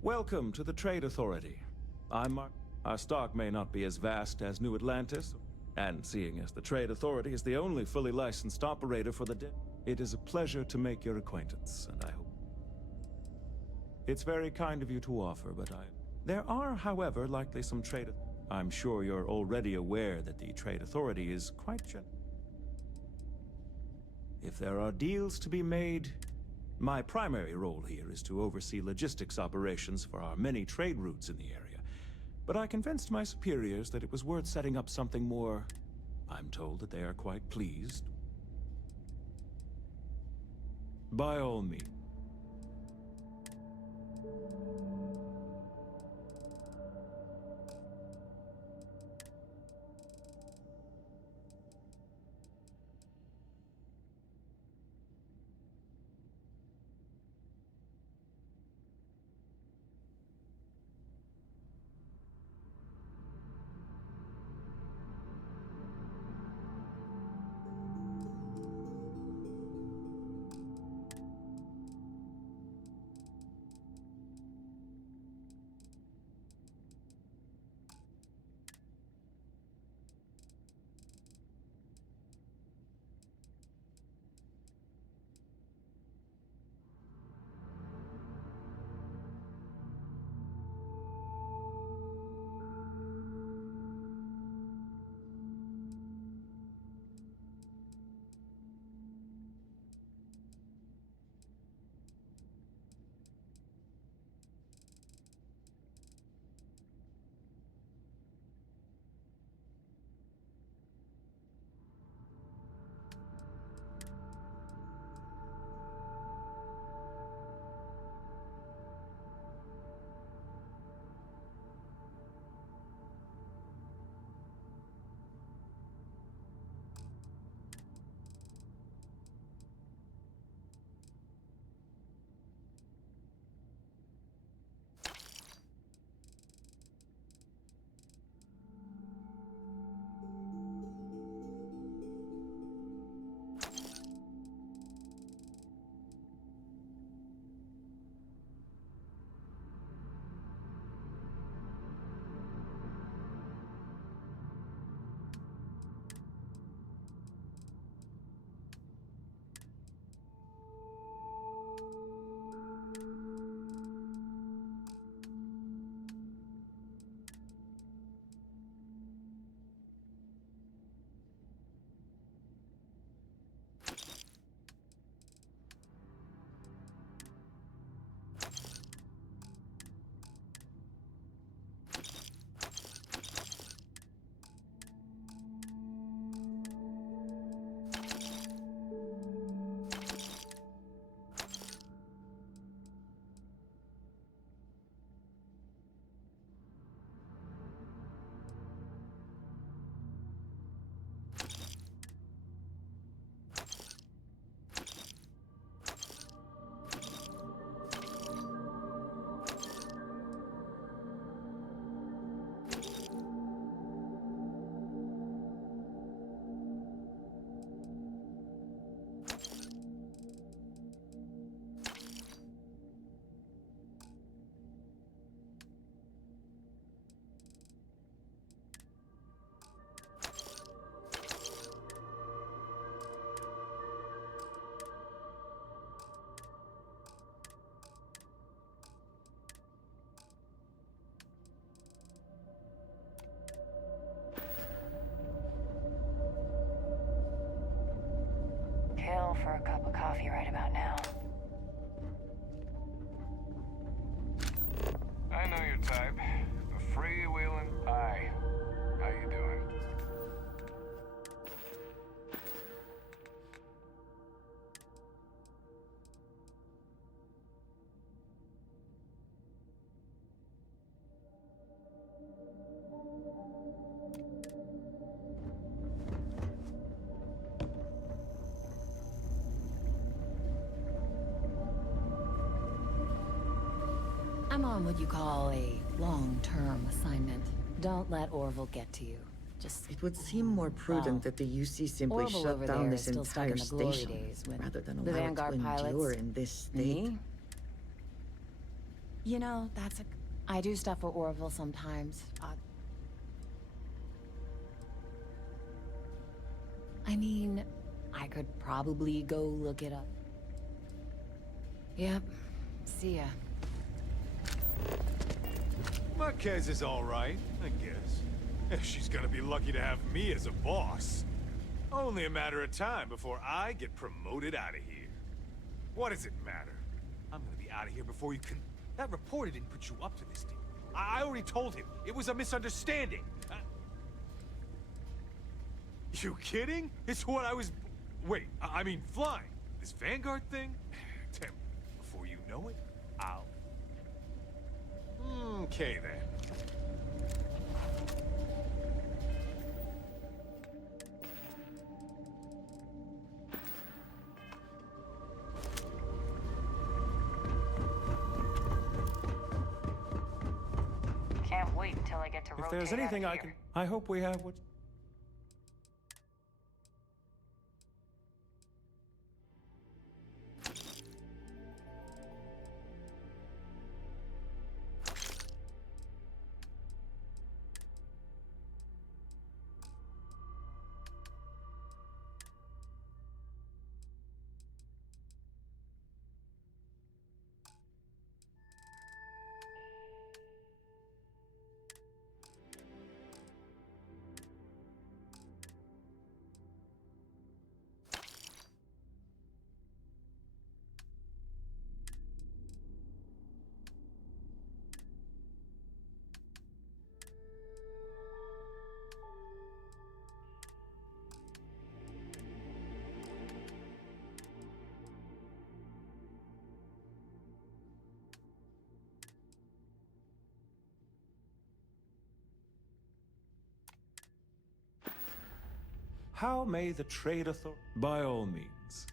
Welcome to the Trade Authority. I'm Mark. Our stock may not be as vast as New Atlantis, and seeing as the Trade Authority is the only fully licensed operator for the it is a pleasure to make your acquaintance, and I hope. It's very kind of you to offer, but there are, however, likely some trade... I'm sure you're already aware that the Trade Authority is quite If there are deals to be made, my primary role here is to oversee logistics operations for our many trade routes in the area. But I convinced my superiors that it was worth setting up something more. I'm told that they are quite pleased. By all means. Kill for a cup of coffee right about now. I know your type. The freewheeling pie. How you doing? I'm on what you call a long-term assignment. Don't let Orville get to you. Just It would seem more prudent that the UC simply Orville shut over down there this is still stuck in entire the glory station, days when rather than the allow it to Vanguard endure pilots, in this state. me. You know, I do stuff for Orville sometimes. I mean, I could probably go look it up. Yep. See ya. Marquez is all right, I guess. She's gonna be lucky to have me as a boss. Only a matter of time before I get promoted out of here. What does it matter? I'm gonna be out of here before you can... That reporter didn't put you up to this deal. I already told him. It was a misunderstanding. You kidding? It's what I was... Wait, I mean flying. This Vanguard thing? Tim, before you know it, I'll Okay, then. Can't wait until I get to If rotate there's out of anything I here. can... I hope we have what... How may the trade authority... By all means.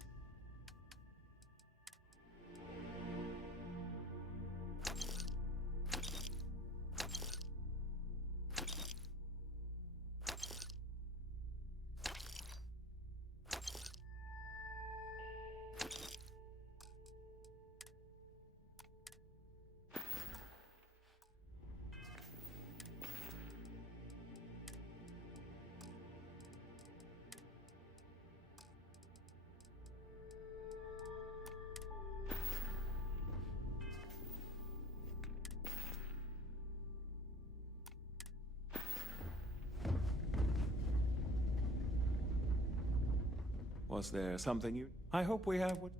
Was there something you... I hope we have what...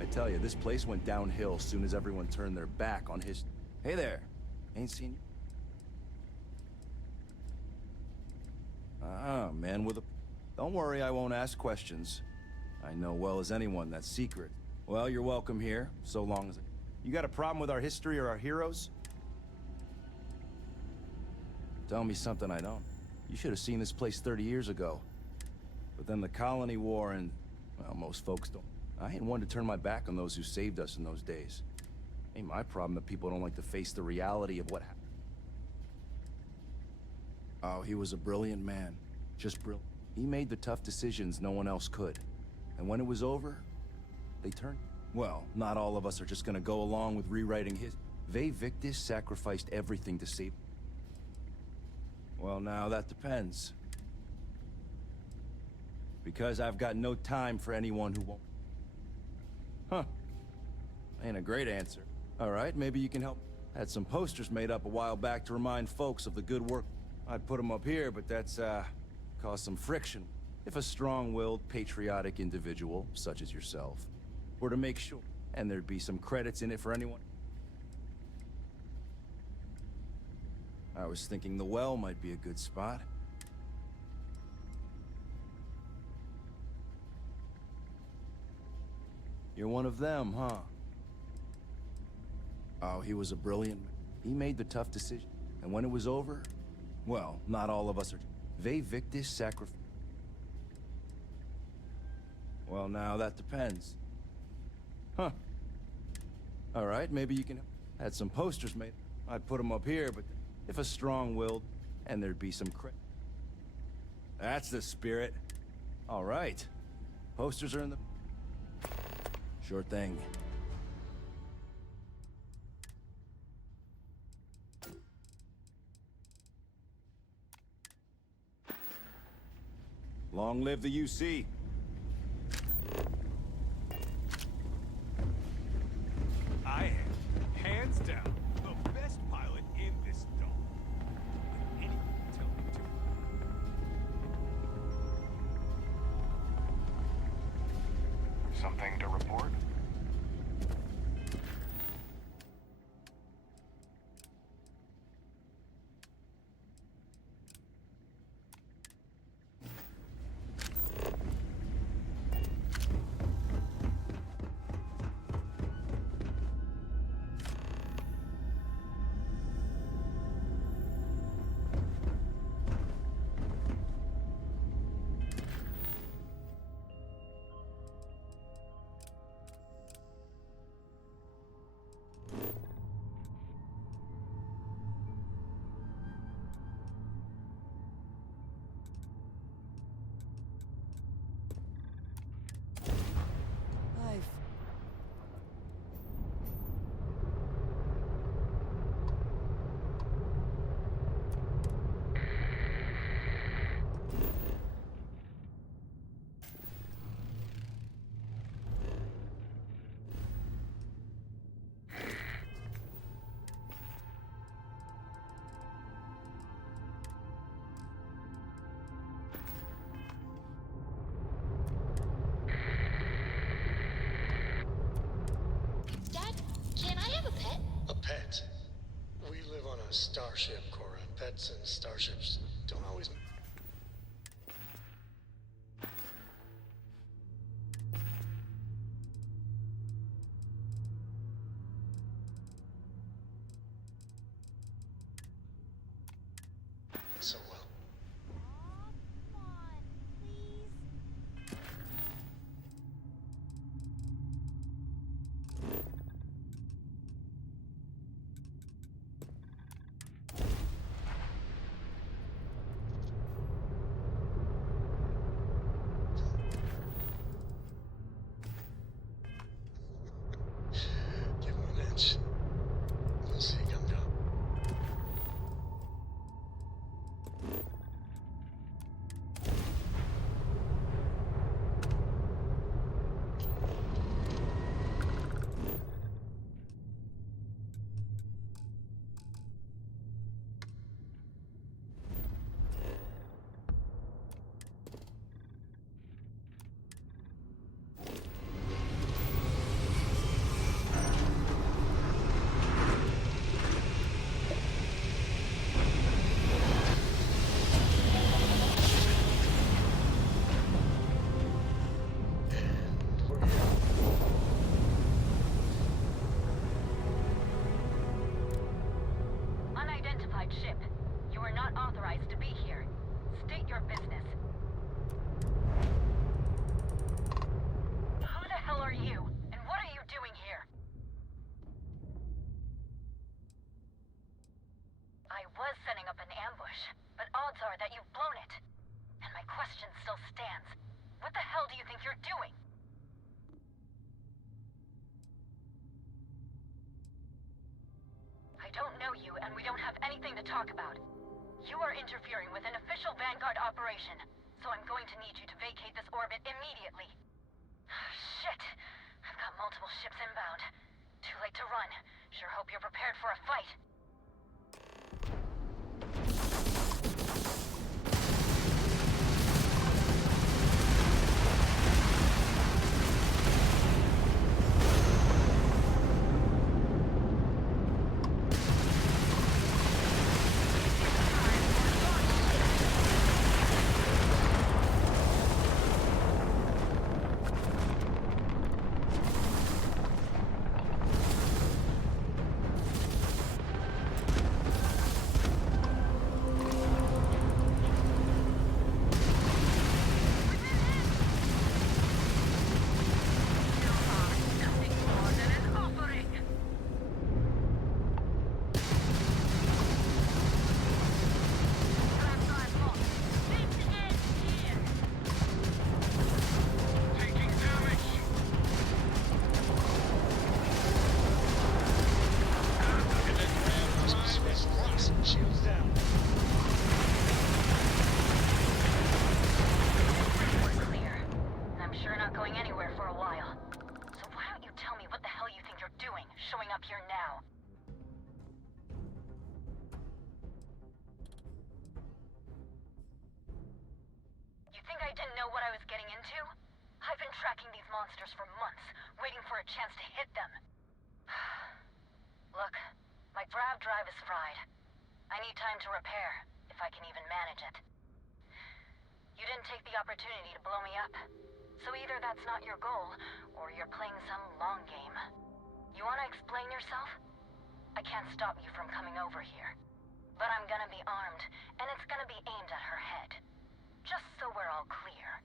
I tell you, this place went downhill as soon as everyone turned their back on his... Hey there. Ain't seen you. Man with a... Don't worry, I won't ask questions. I know well as anyone that's secret. Well, you're welcome here, so long as... You got a problem with our history or our heroes? Tell me something I don't. You should have seen this place 30 years ago. But then the colony war and... Well, most folks don't. I ain't one to turn my back on those who saved us in those days. Ain't my problem that people don't like to face the reality of what happened. Oh, he was a brilliant man. Just brilliant. He made the tough decisions no one else could. And when it was over, they turned. Well, not all of us are just gonna go along with rewriting his... Ve Victis sacrificed everything to save... Well, now that depends. Because I've got no time for anyone who won't... Huh. Ain't a great answer. All right, maybe you can help. Had some posters made up a while back to remind folks of the good work. I'd put them up here, but that's, caused some friction. If a strong-willed, patriotic individual, such as yourself, were to make sure, and there'd be some credits in it for anyone. I was thinking the well might be a good spot. You're one of them, huh? Oh, he was a brilliant man. He made the tough decision. And when it was over, well, not all of us are... Ve Victis sacrificed... Well, now that depends. Huh. All right, maybe you can... Had some posters made. I'd put them up here, but if a strong-willed, and there'd be some credit. That's the spirit. All right. Posters are in the... Sure thing. Long live the UC. I am, hands down, the best pilot in this dome. Let anyone tell me to. Something to report? I've... Dad, can I have a pet? A pet? We live on a starship, Cora. Pets and starships don't always... so well. Give him an inch. You'll see it come down. Unidentified ship. You are not authorized to be here. State your business. Who the hell are you? And what are you doing here? I was setting up an ambush, but odds are that you've blown it. And my question still stands. What the hell do you think you're doing? I don't know you, and we don't have anything to talk about. You are interfering with an official Vanguard operation, so I'm going to need you to vacate this orbit immediately. Shit! I've got multiple ships inbound. Too late to run. Sure hope you're prepared for a fight. showing up here now. You think I didn't know what I was getting into? I've been tracking these monsters for months, waiting for a chance to hit them. Look, my grav drive is fried. I need time to repair, if I can even manage it. You didn't take the opportunity to blow me up. So either that's not your goal, or you're playing some long game. You wanna explain yourself? I can't stop you from coming over here. But I'm gonna be armed, and it's gonna be aimed at her head. Just so we're all clear.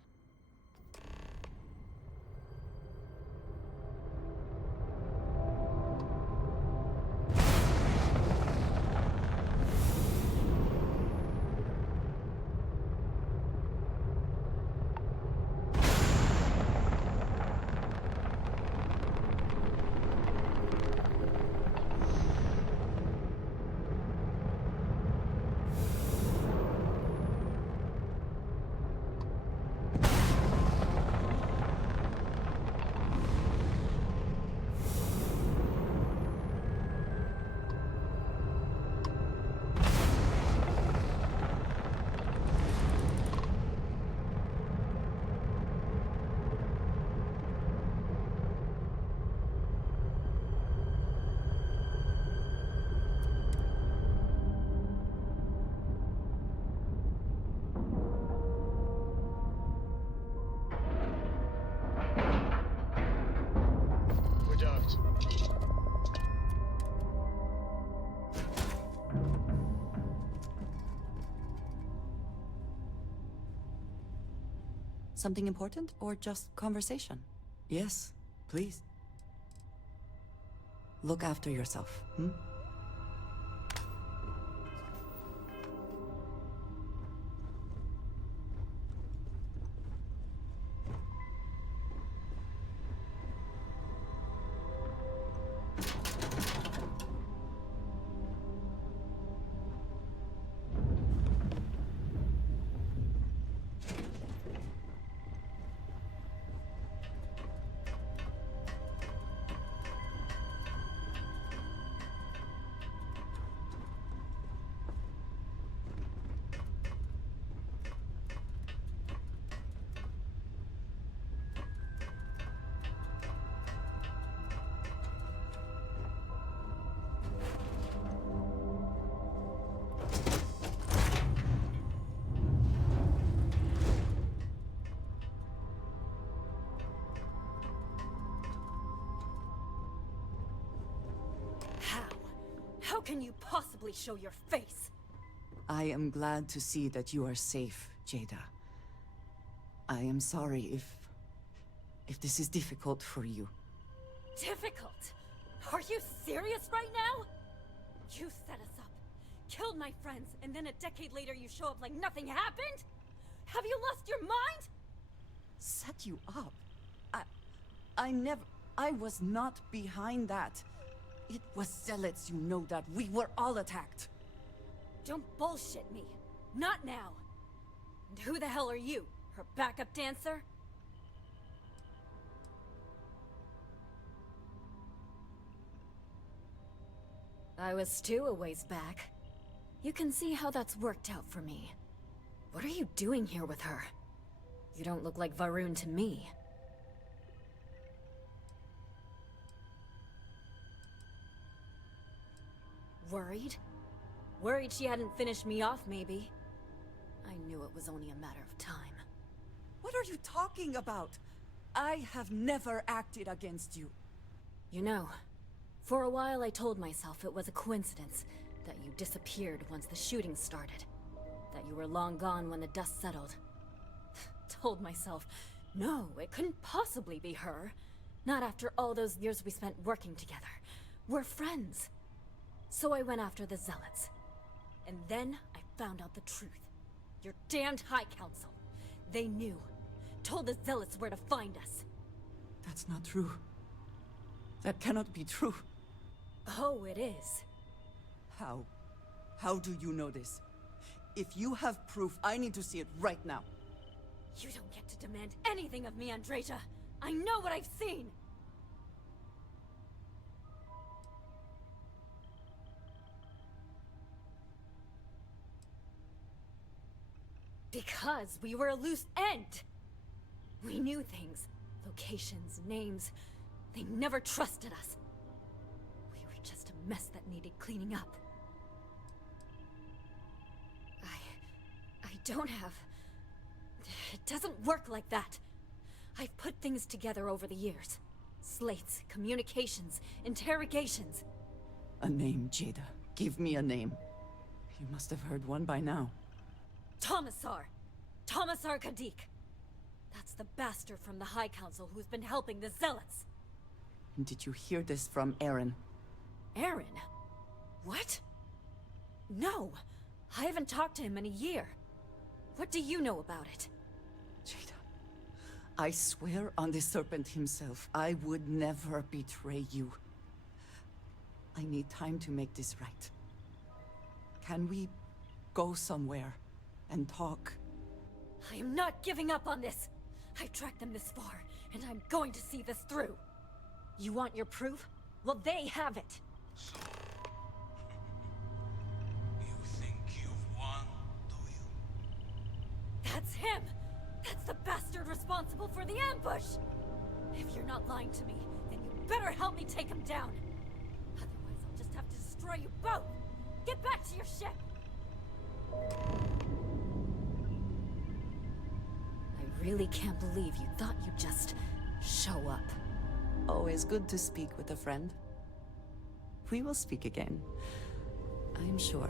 Something important or just conversation? Yes, please. Look after yourself, hmm? How can you possibly show your face? I am glad to see that you are safe, Jada. I am sorry if this is difficult for you. Difficult? Are you serious right now? You set us up, killed my friends, and then a decade later you show up like nothing happened? Have you lost your mind? Set you up? I was not behind that. It was zealots, you know that. We were all attacked. Don't bullshit me. Not now. And who the hell are you? Her backup dancer? I was too a ways back. You can see how that's worked out for me. What are you doing here with her? You don't look like Varun to me. Worried? Worried she hadn't finished me off, maybe. I knew it was only a matter of time. What are you talking about? I have never acted against you. You know, for a while I told myself it was a coincidence that you disappeared once the shooting started. That you were long gone when the dust settled. Told myself, no, it couldn't possibly be her. Not after all those years we spent working together. We're friends. So I went after the Zealots. And then I found out the truth. Your damned High Council. They knew. Told the Zealots where to find us. That's not true. That cannot be true. Oh, it is. How? How do you know this? If you have proof, I need to see it right now. You don't get to demand anything of me, Andreja. I know what I've seen! Because we were a loose end. We knew things. Locations, names. They never trusted us. We were just a mess that needed cleaning up. I don't have... It doesn't work like that. I've put things together over the years. Slates, communications, interrogations. A name, Jada. Give me a name. You must have heard one by now. Tomasar! Tomasar Kadik! That's the bastard from the High Council who's been helping the Zealots! And did you hear this from Aaron? Aaron? What? No! I haven't talked to him in a year. What do you know about it? Jada, I swear on the Serpent himself, I would never betray you. I need time to make this right. Can we go somewhere and talk? I am not giving up on this! I've tracked them this far, and I'm going to see this through. You want your proof? Well, they have it. So, you think you've won, do you? That's him! That's the bastard responsible for the ambush! If you're not lying to me, then you better help me take him down. Otherwise, I'll just have to destroy you both! Get back to your ship! I really can't believe you thought you'd just show up. Always good to speak with a friend. We will speak again, I'm sure.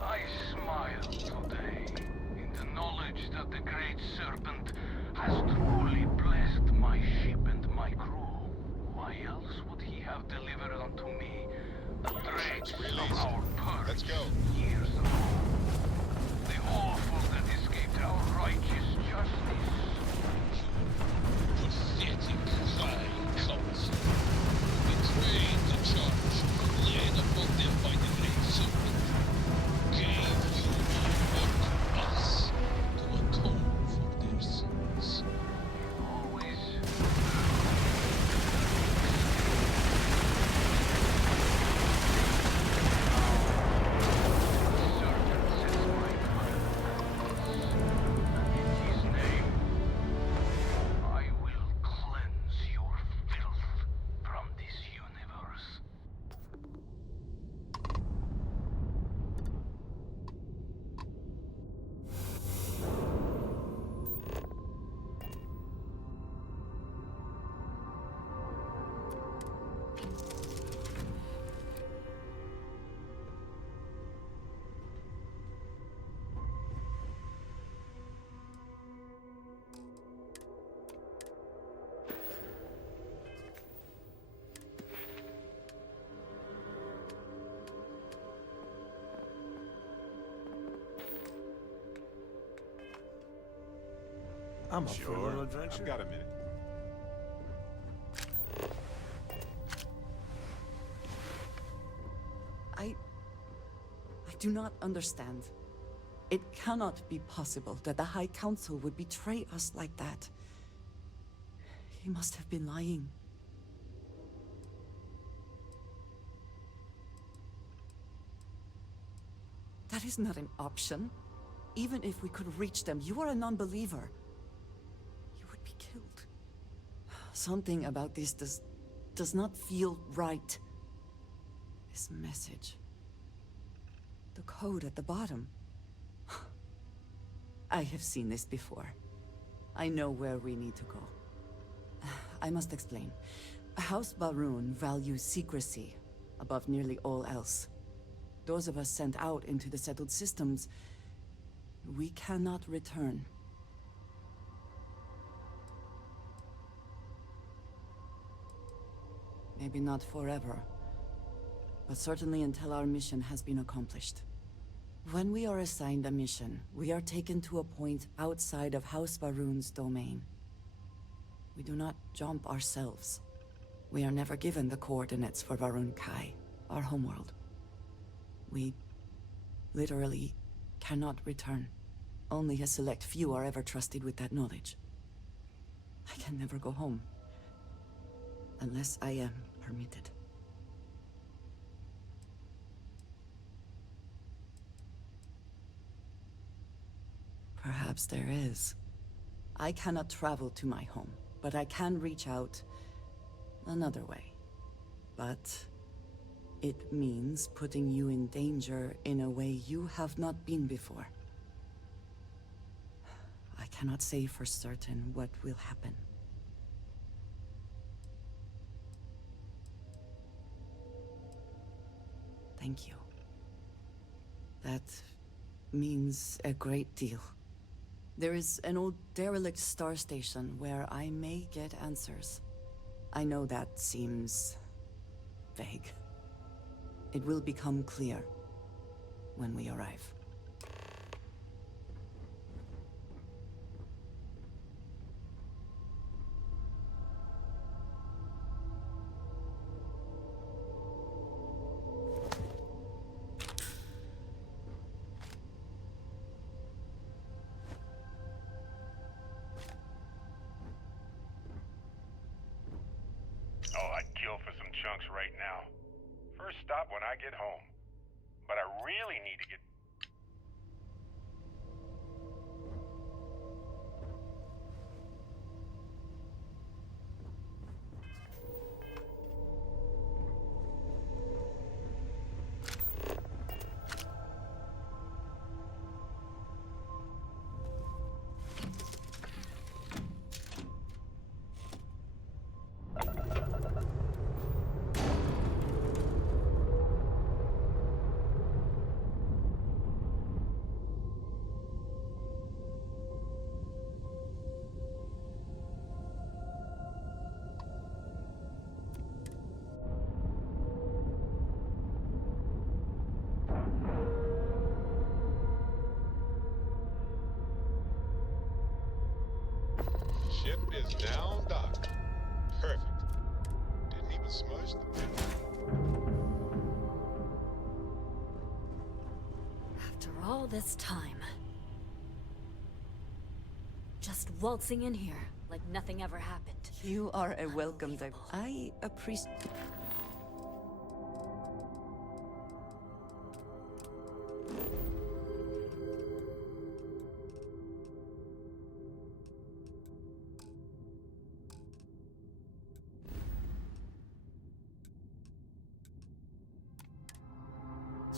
I smile today in the knowledge that the Great Serpent has truly blessed my ship and my crew. Why else would he have delivered unto me the dregs of our purge? Let's go. Years ago? The awful that escaped our righteous justice. Pathetic high council. Betrayed the charge laid upon them by the Great Serpent. Gave you over to us to atone for their sins. Always. His name, I will cleanse your filth from this universe. I'm up for a Sure. little adventure. I've got a minute. I do not understand. It cannot be possible that the High Council would betray us like that. He must have been lying. That is not an option. Even if we could reach them, you are a non-believer. You would be killed. Something about this does not feel right. This message. The code at the bottom. I have seen this before. I know where we need to go. I must explain. House Baroon values secrecy above nearly all else. Those of us sent out into the settled systems, we cannot return. Maybe not forever, but certainly until our mission has been accomplished. When we are assigned a mission, we are taken to a point outside of House Baroon's domain. We do not jump ourselves. We are never given the coordinates for Varun Kai, our homeworld. We literally cannot return. Only a select few are ever trusted with that knowledge. I can never go home. Unless I am permitted. Perhaps there is. I cannot travel to my home, but I can reach out another way. But it means putting you in danger in a way you have not been before. I cannot say for certain what will happen. Thank you. That means a great deal. There is an old derelict star station where I may get answers. I know that seems vague. It will become clear when we arrive. Oh, I'd kill for some chunks right now. First stop when I get home. But I really need to get... Ship is now docked. Perfect. Didn't even smudge the paint. After all this time. Just waltzing in here like nothing ever happened. You are a welcome diver. I appreciate...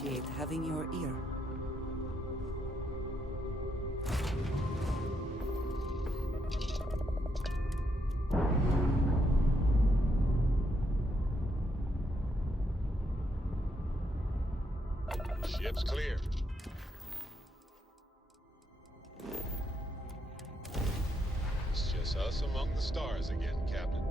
Jade, having your ear. Ship's clear. It's just us among the stars again, Captain.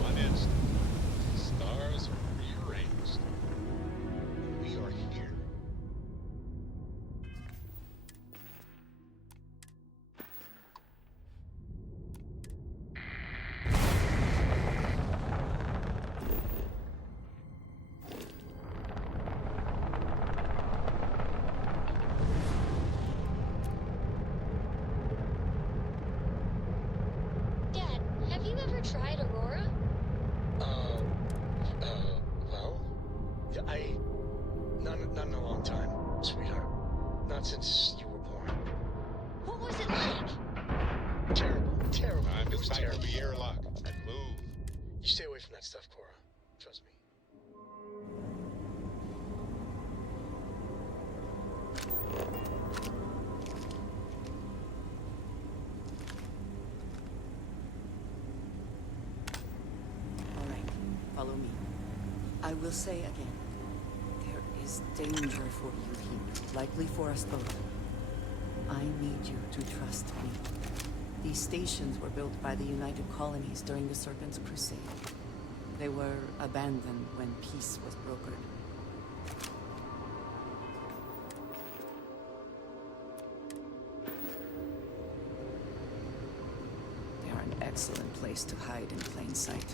One instant. The stars are rearranged. We are here. Dad, have you ever tried Aurora? Well, yeah, not in a long time, sweetheart. Not since you were born. What was it like? Terrible, terrible. Time It to was sight terrible. the airlock and move. You stay away from that stuff, Cora. Trust me. All right, follow me. I will say again, there is danger for you here, likely for us both. I need you to trust me. These stations were built by the United Colonies during the Serpent's Crusade. They were abandoned when peace was brokered. They are an excellent place to hide in plain sight.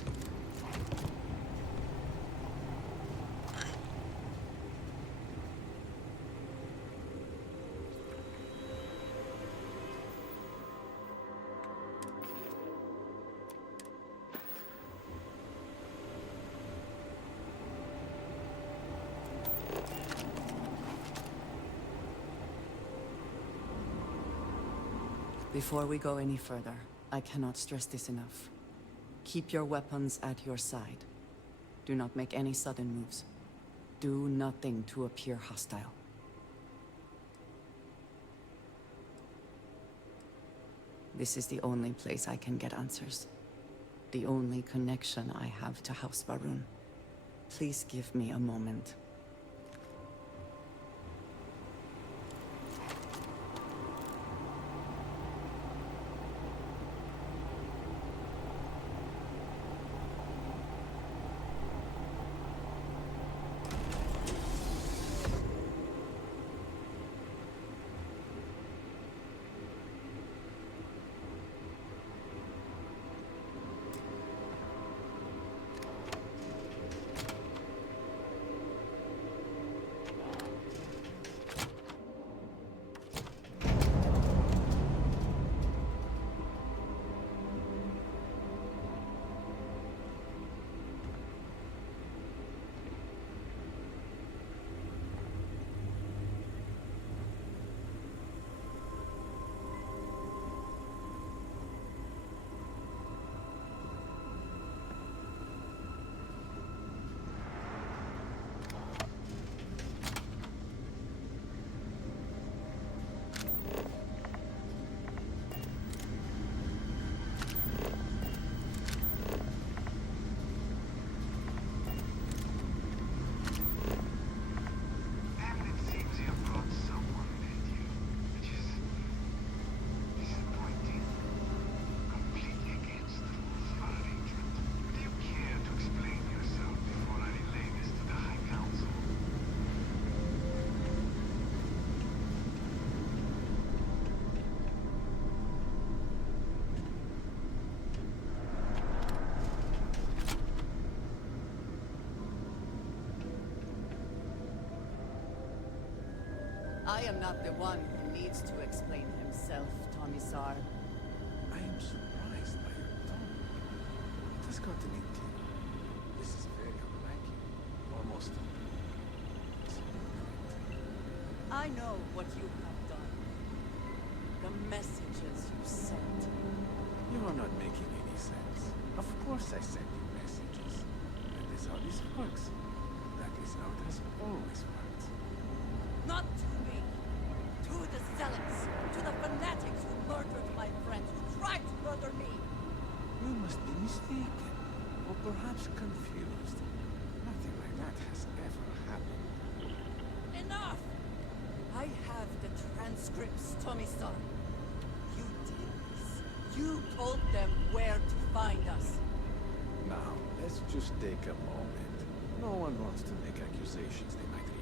Before we go any further, I cannot stress this enough. Keep your weapons at your side. Do not make any sudden moves. Do nothing to appear hostile. This is the only place I can get answers. The only connection I have to House Varun. Please give me a moment. I am not the one who needs to explain himself, Tomisar. I am surprised by your tone. What has gotten into you? This is very unlike you. Almost. I know what you have done. The messages you sent. You are not making any sense. Of course I send you messages. That is how this works. That is how it has always worked. Not to me. To the zealots. To the fanatics who murdered my friends, who tried to murder me. You must be mistaken. Or perhaps confused. Nothing like that has ever happened. Enough! I have the transcripts, Tomisar. You did this. You told them where to find us. Now, let's just take a moment. No one wants to make accusations they might regret.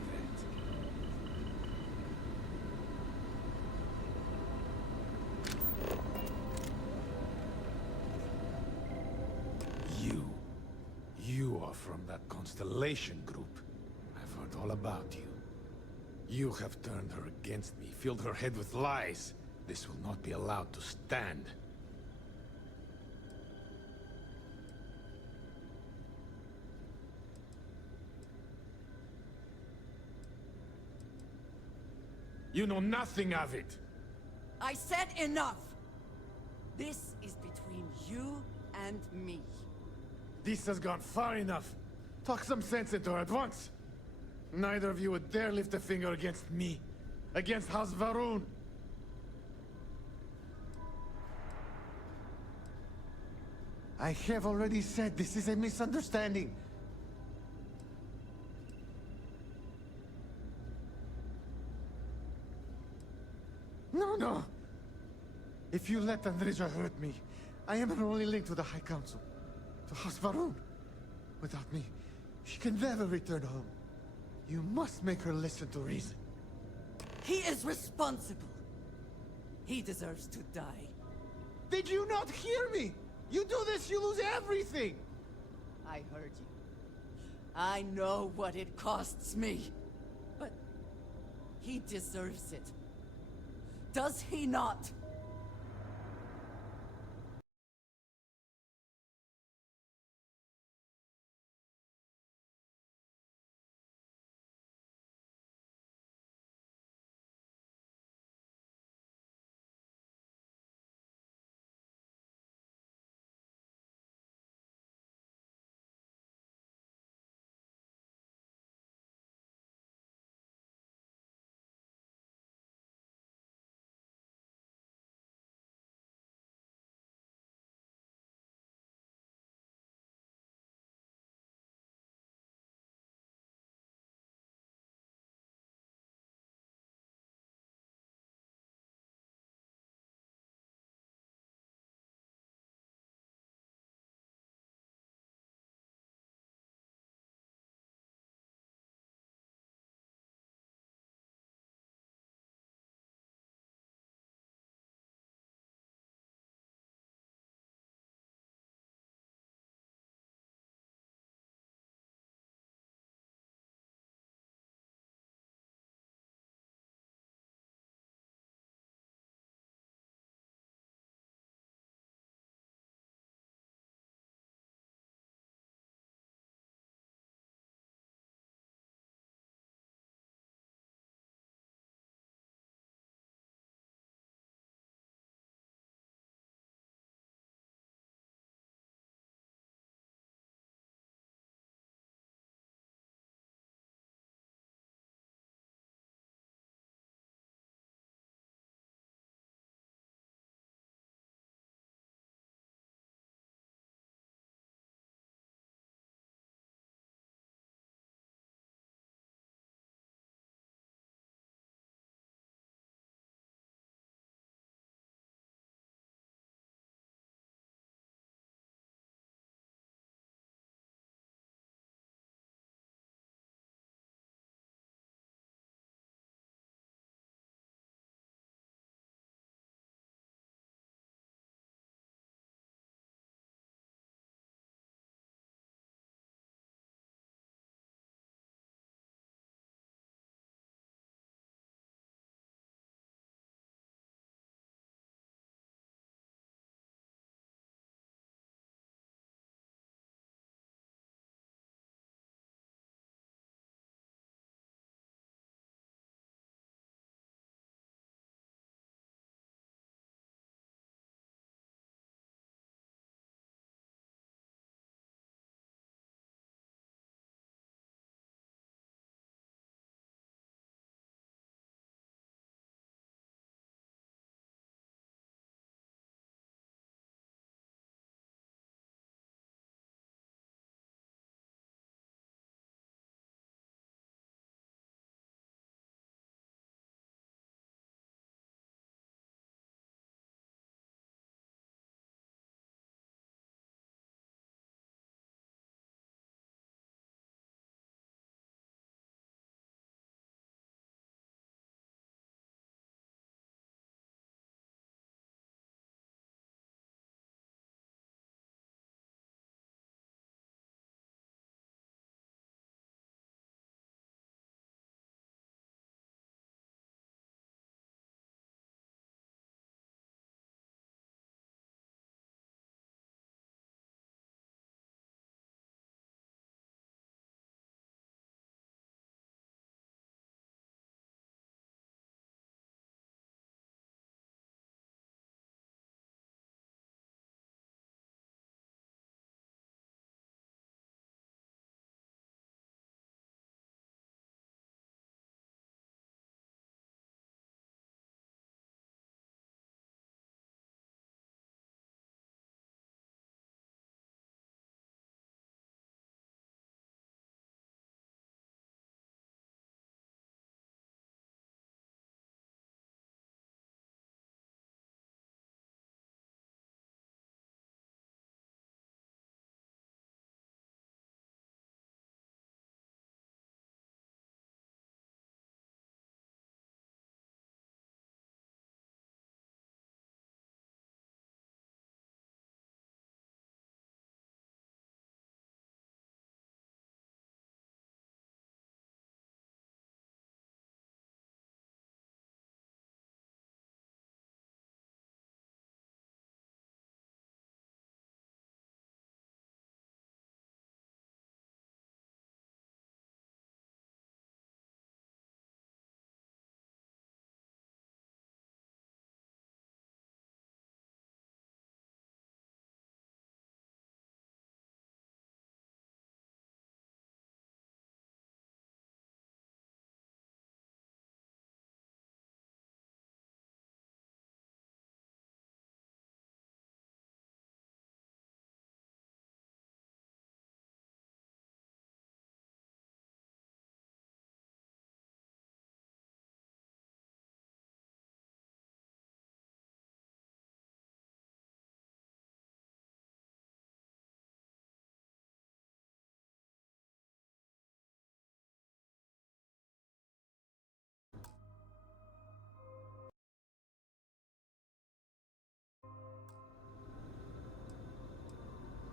You are from that Constellation group. I've heard all about you. You have turned her against me, filled her head with lies. This will not be allowed to stand. You know nothing of it! I said enough! This is between you and me. This has gone far enough. Talk some sense into her at once. Neither of you would dare lift a finger against me. Against House Varun. I have already said this is a misunderstanding. No. If you let Andreja hurt me, I am her only link to the High Council. To House Varun. Without me, she can never return home. You must make her listen to reason. He is responsible. He deserves to die. Did you not hear me? You do this, you lose everything! I heard you. I know what it costs me. But he deserves it. Does he not?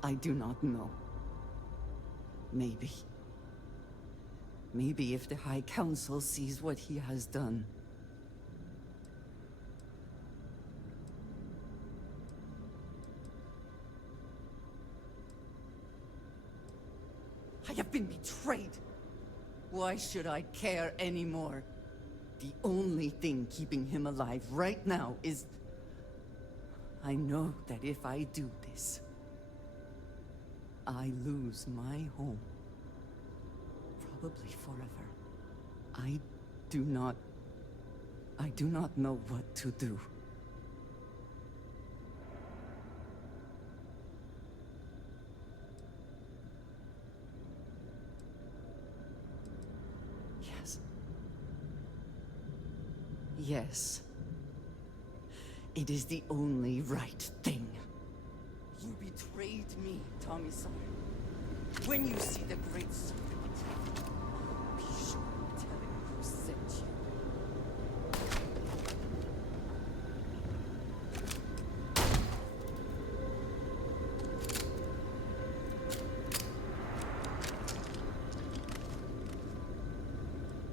I do not know. Maybe. Maybe if the High Council sees what he has done. I have been betrayed. Why should I care anymore? The only thing keeping him alive right now is... I know that if I do this, I lose my home. Probably forever. I do not know what to do. Yes. Yes. It is the only right thing. You betrayed me, Tommy-san. When you see the Great Serpent, be sure to tell him who sent you.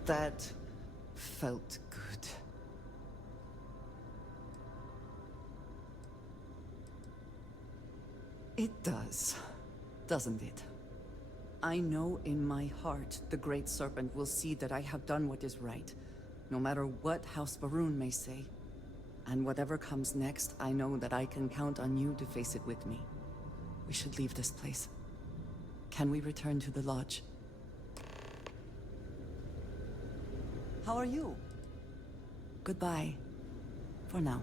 That felt good. It does, doesn't it? I know in my heart the Great Serpent will see that I have done what is right, no matter what House Varun may say. And whatever comes next, I know that I can count on you to face it with me. We should leave this place. Can we return to the lodge? How are you? Goodbye. For now.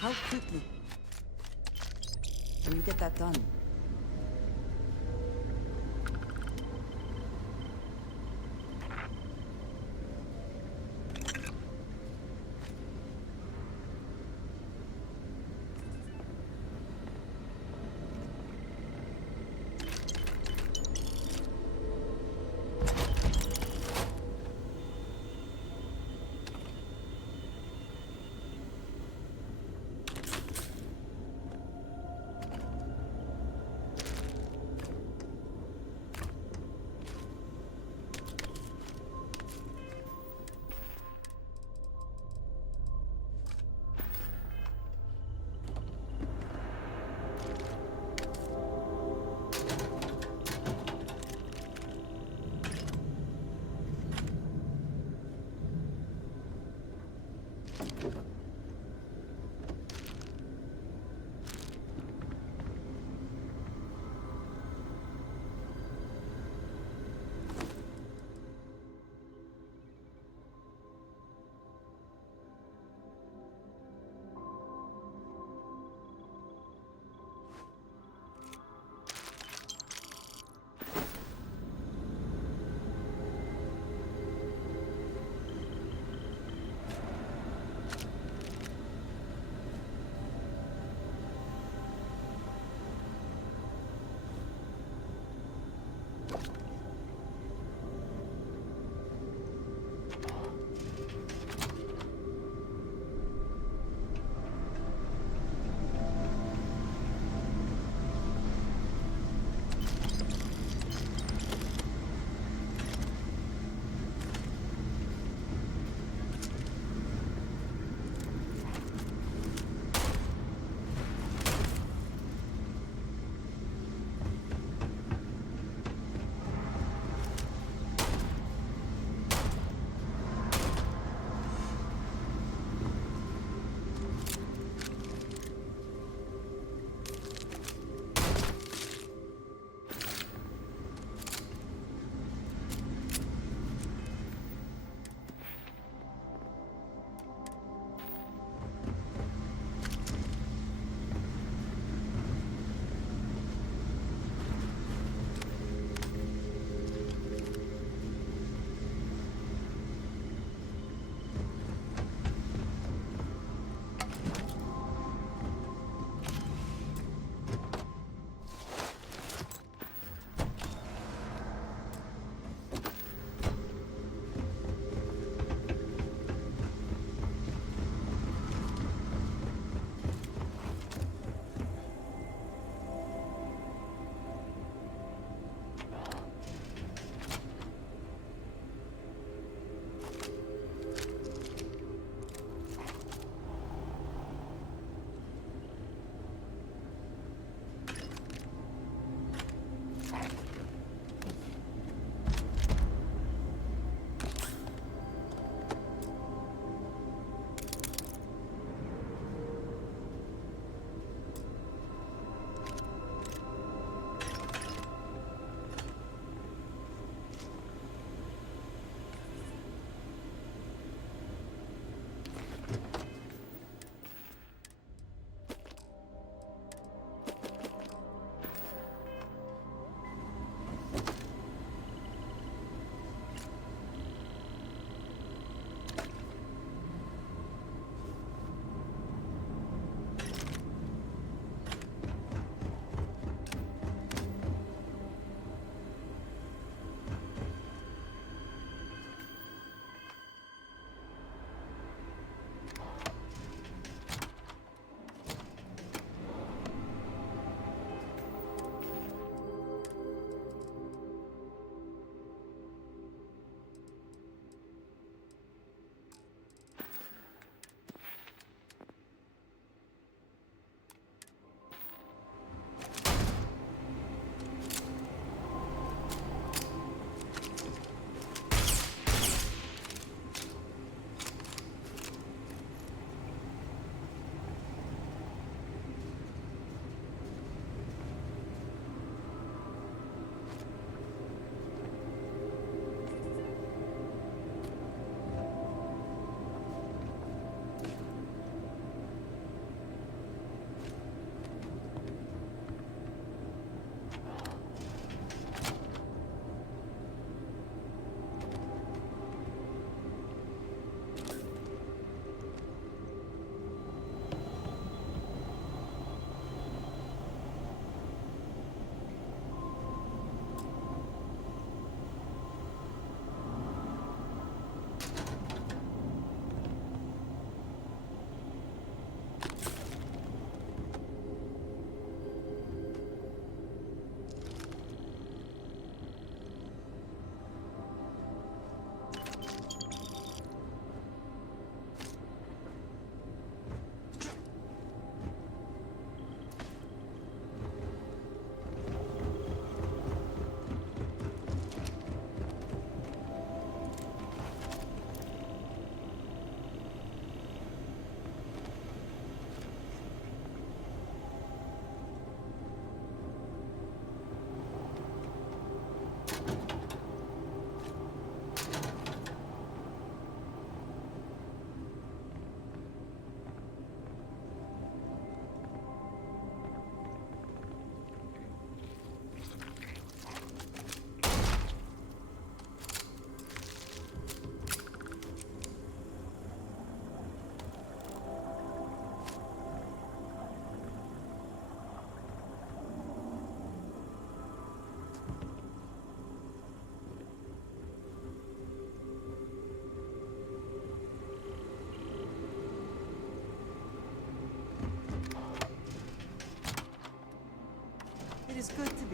How quickly can you get that done?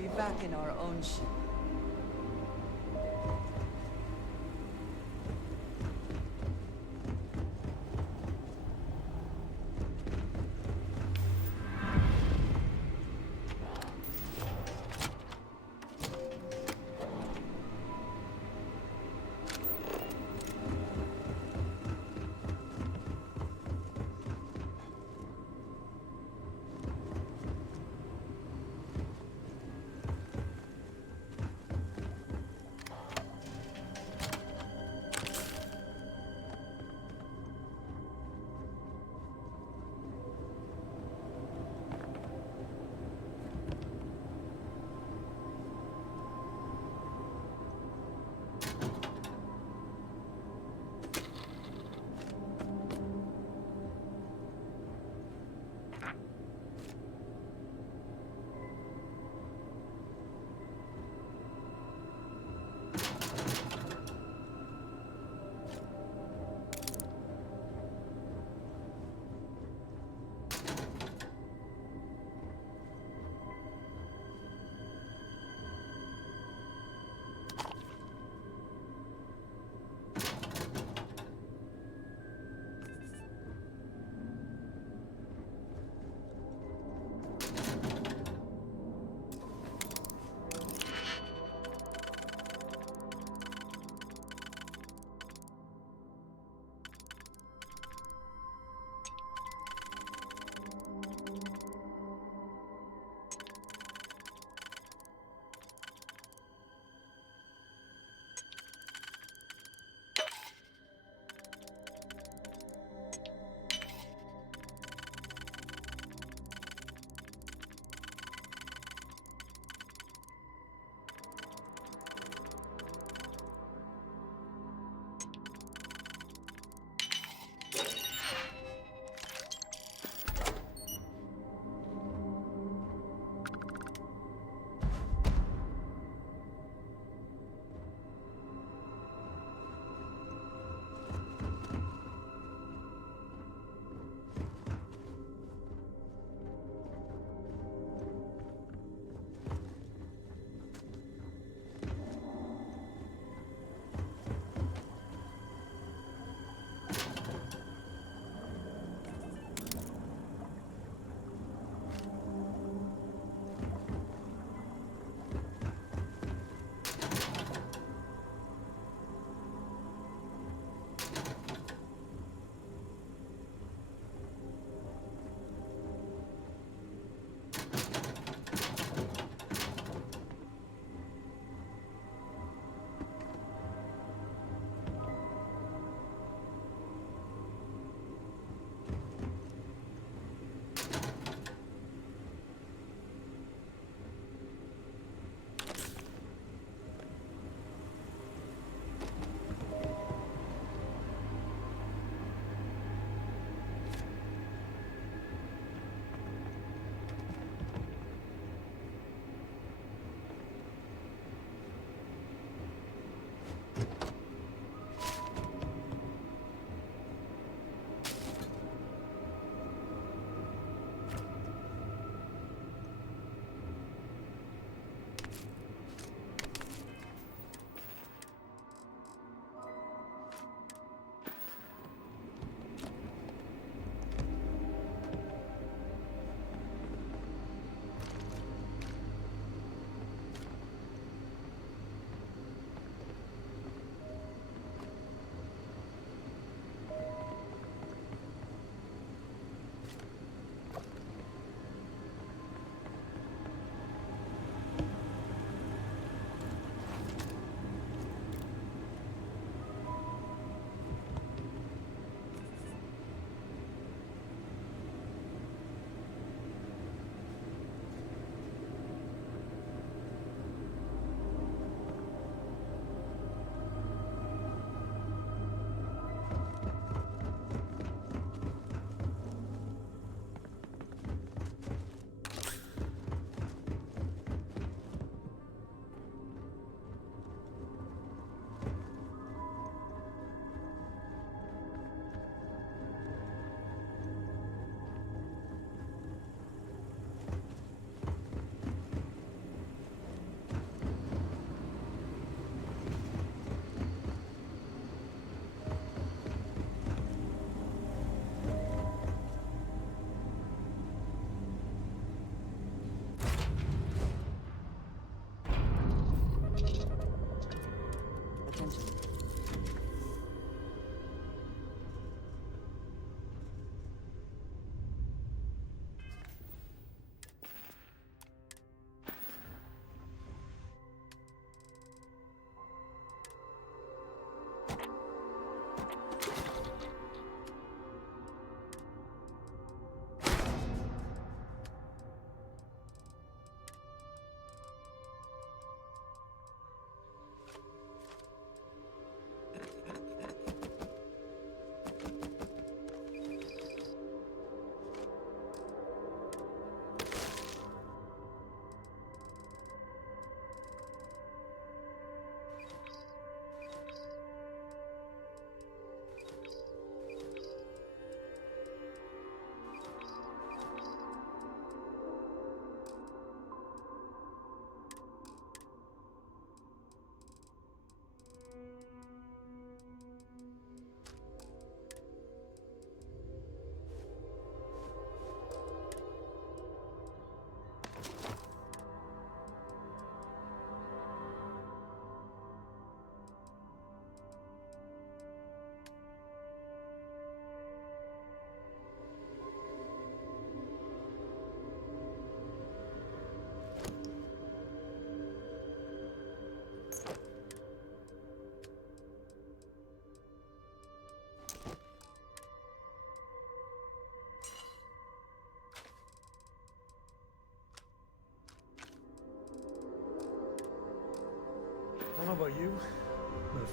be back in our own ship.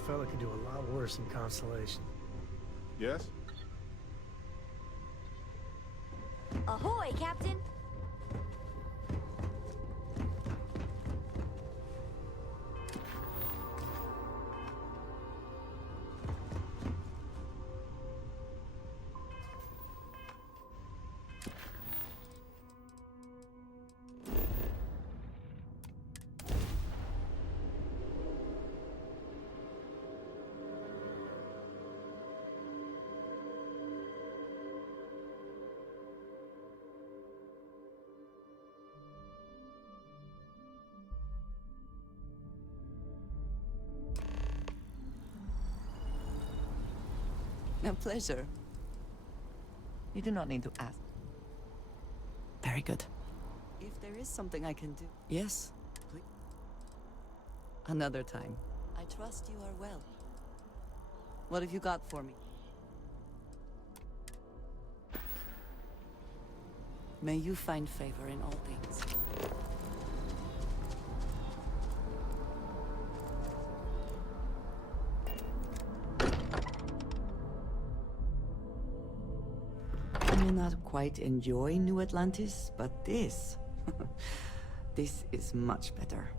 fella could do a lot worse in Constellation. Yes? Ahoy, Captain! A pleasure. You do not need to ask. Very good. If there is something I can do... Yes, please. Another time. I trust you are well. What have you got for me? May you find favor in all things. I may not quite enjoy New Atlantis, but this... this is much better.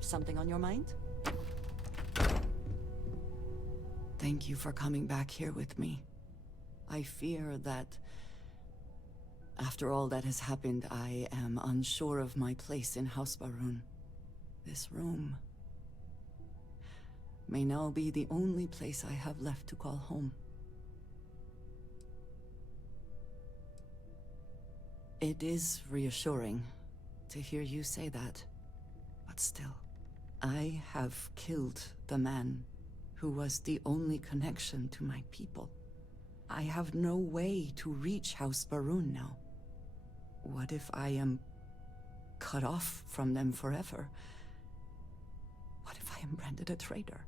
Something on your mind? Thank you for coming back here with me. I fear that after all that has happened, I am unsure of my place in House Baroon. This room may now be the only place I have left to call home. It is reassuring to hear you say that, but still. I have killed the man who was the only connection to my people. I have no way to reach House Baroon now. What if I am cut off from them forever? What if I am branded a traitor?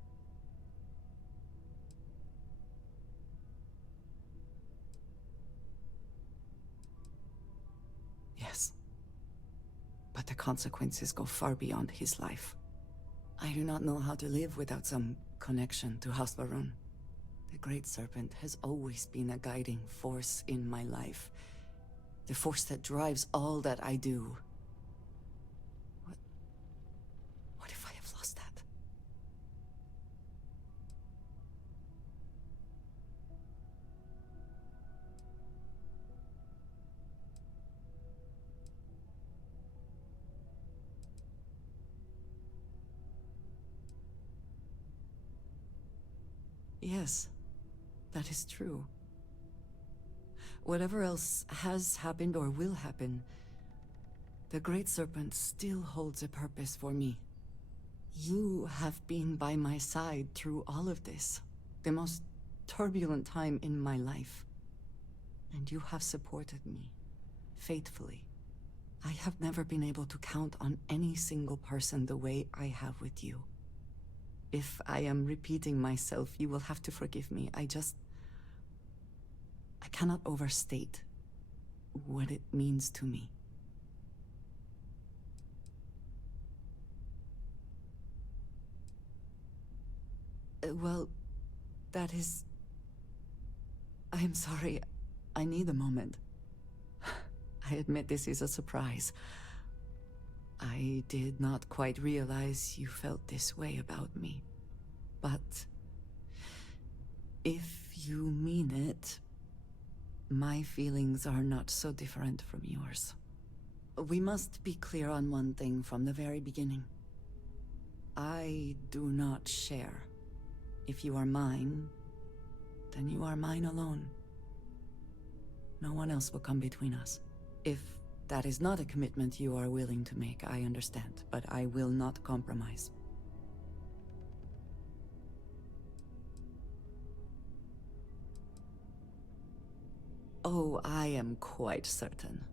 Yes. But the consequences go far beyond his life. I do not know how to live without some connection to House Baroon. The Great Serpent has always been a guiding force in my life. The force that drives all that I do. What if I have lost that? Yes, that is true. Whatever else has happened or will happen, the Great Serpent still holds a purpose for me. You have been by my side through all of this, the most turbulent time in my life. And you have supported me, faithfully. I have never been able to count on any single person the way I have with you. If I am repeating myself, you will have to forgive me. I cannot overstate what it means to me. Well, that is... I am sorry. I need a moment. I admit this is a surprise. I did not quite realize you felt this way about me. But if you mean it, my feelings are not so different from yours. We must be clear on one thing from the very beginning. I do not share. If you are mine, then you are mine alone. No one else will come between us. If that is not a commitment you are willing to make, I understand, but I will not compromise. Oh, I am quite certain.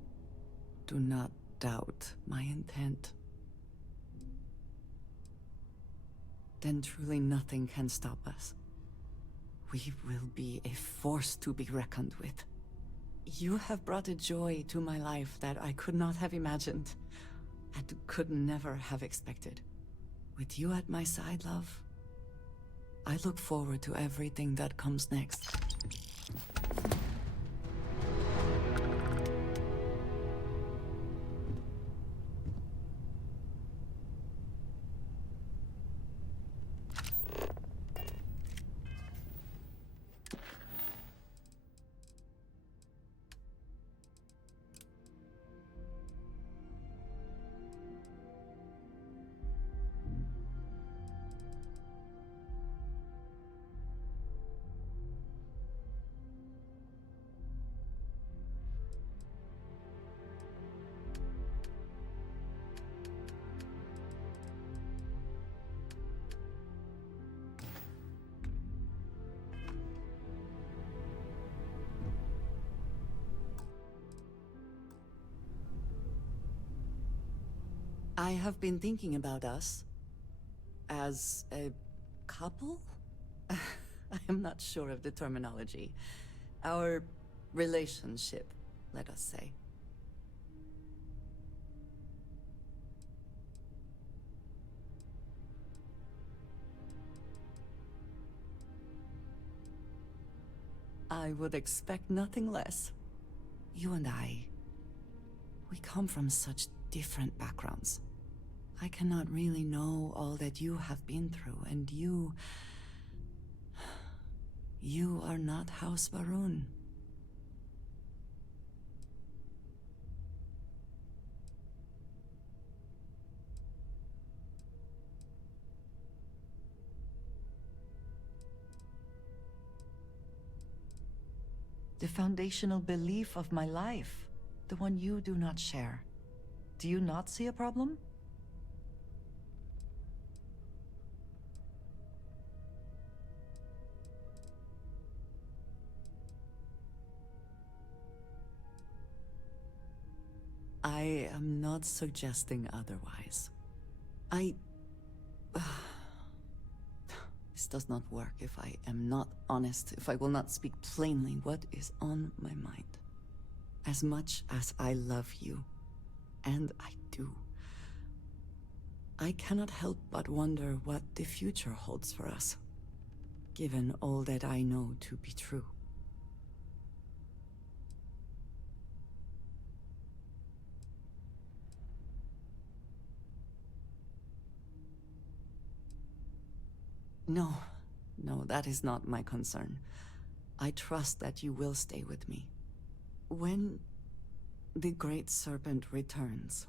Do not doubt my intent. Then truly nothing can stop us. We will be a force to be reckoned with. You have brought a joy to my life that I could not have imagined, and could never have expected. With you at my side, love, I look forward to everything that comes next. I have been thinking about us as a couple? I am not sure of the terminology. Our relationship, let us say. I would expect nothing less. You and I, we come from such different backgrounds. I cannot really know all that you have been through, and you are not House Varun. The foundational belief of my life, the one you do not share. Do you not see a problem? I am not suggesting otherwise. This does not work if I am not honest, if I will not speak plainly what is on my mind. As much as I love you, and I do, I cannot help but wonder what the future holds for us, given all that I know to be true. No, that is not my concern. I trust that you will stay with me. When the Great Serpent returns,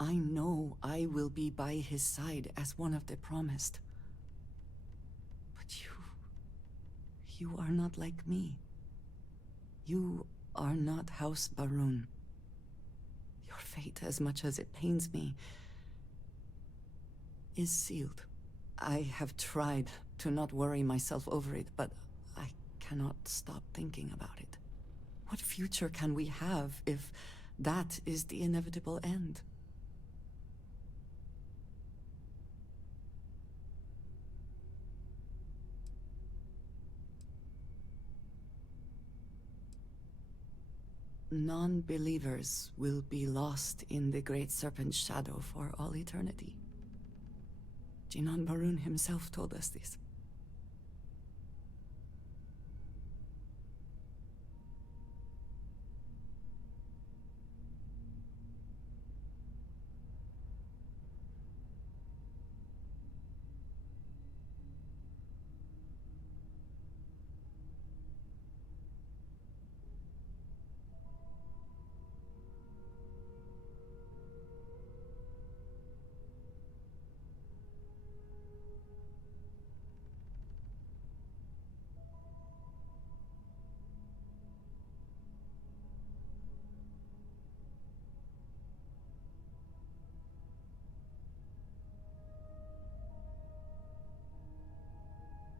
I know I will be by his side as one of the promised. But you are not like me. You are not House Varun. Your fate, as much as it pains me, is sealed. I have tried to not worry myself over it, but I cannot stop thinking about it. What future can we have if that is the inevitable end? Non-believers will be lost in the Great Serpent's shadow for all eternity. Jinan Barun himself told us this.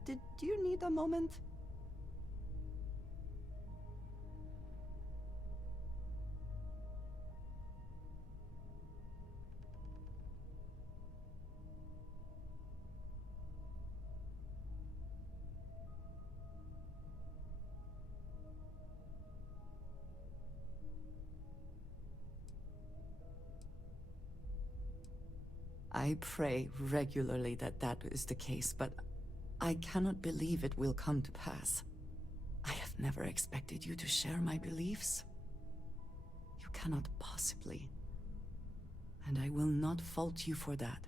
Did you need a moment? I pray regularly that that is the case, but I cannot believe it will come to pass. I have never expected you to share my beliefs. You cannot possibly. And I will not fault you for that.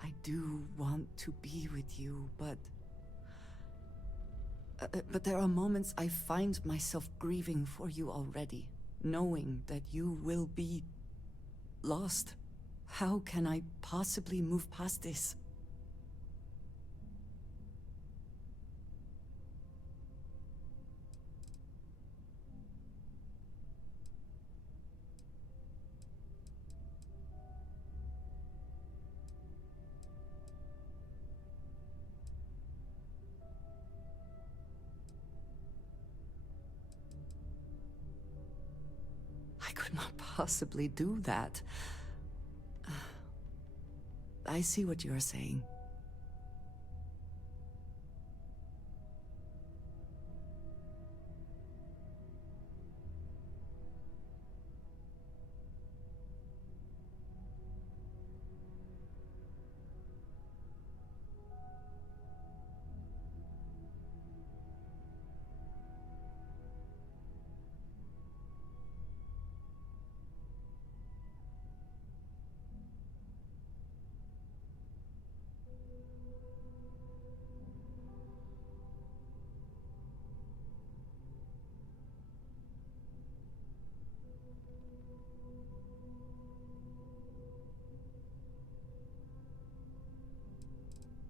I do want to be with you, but there are moments I find myself grieving for you already, knowing that you will be lost. How can I possibly move past this? I could not possibly do that. I see what you are saying.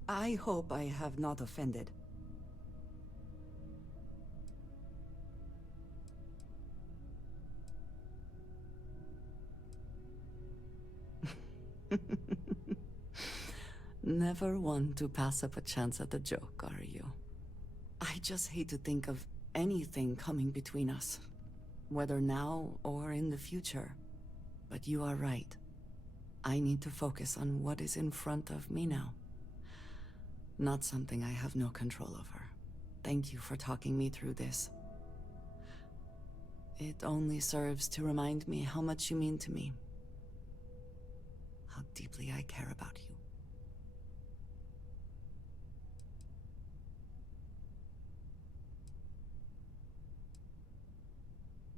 I hope I have not offended. Never one to pass up a chance at a joke, are you? I just hate to think of anything coming between us, whether now or in the future. But you are right. I need to focus on what is in front of me now. Not something I have no control over. Thank you for talking me through this. It only serves to remind me how much you mean to me. How deeply I care about you.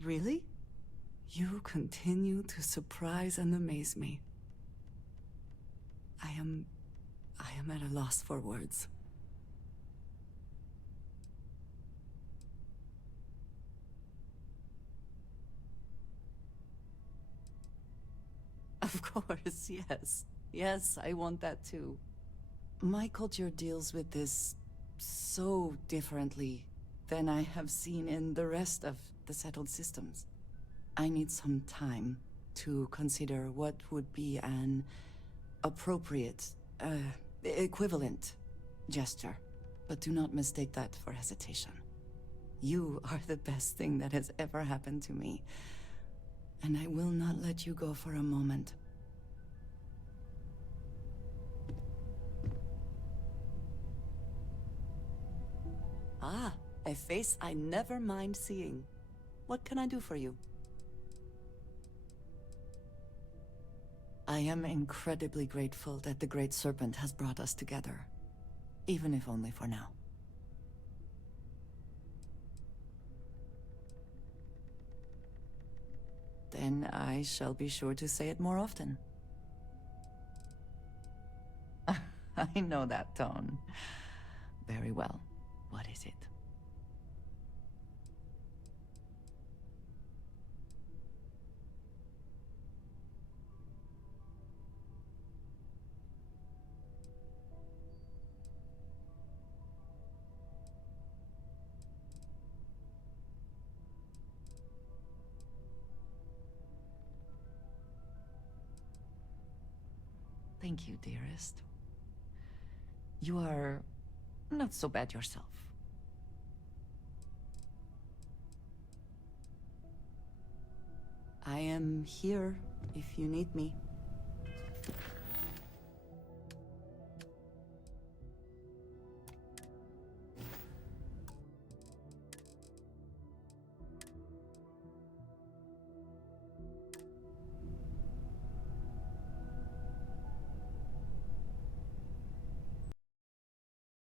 Really? You continue to surprise and amaze me. I am at a loss for words. Of course, yes. Yes, I want that too. My culture deals with this so differently than I have seen in the rest of the settled systems. I need some time to consider what would be an appropriate, equivalent gesture. But do not mistake that for hesitation. You are the best thing that has ever happened to me. And I will not let you go for a moment. Ah, a face I never mind seeing. What can I do for you? I am incredibly grateful that the Great Serpent has brought us together, even if only for now. Then I shall be sure to say it more often. I know that tone. Very well. What is it? Thank you, dearest. You are not so bad yourself. I am here if you need me.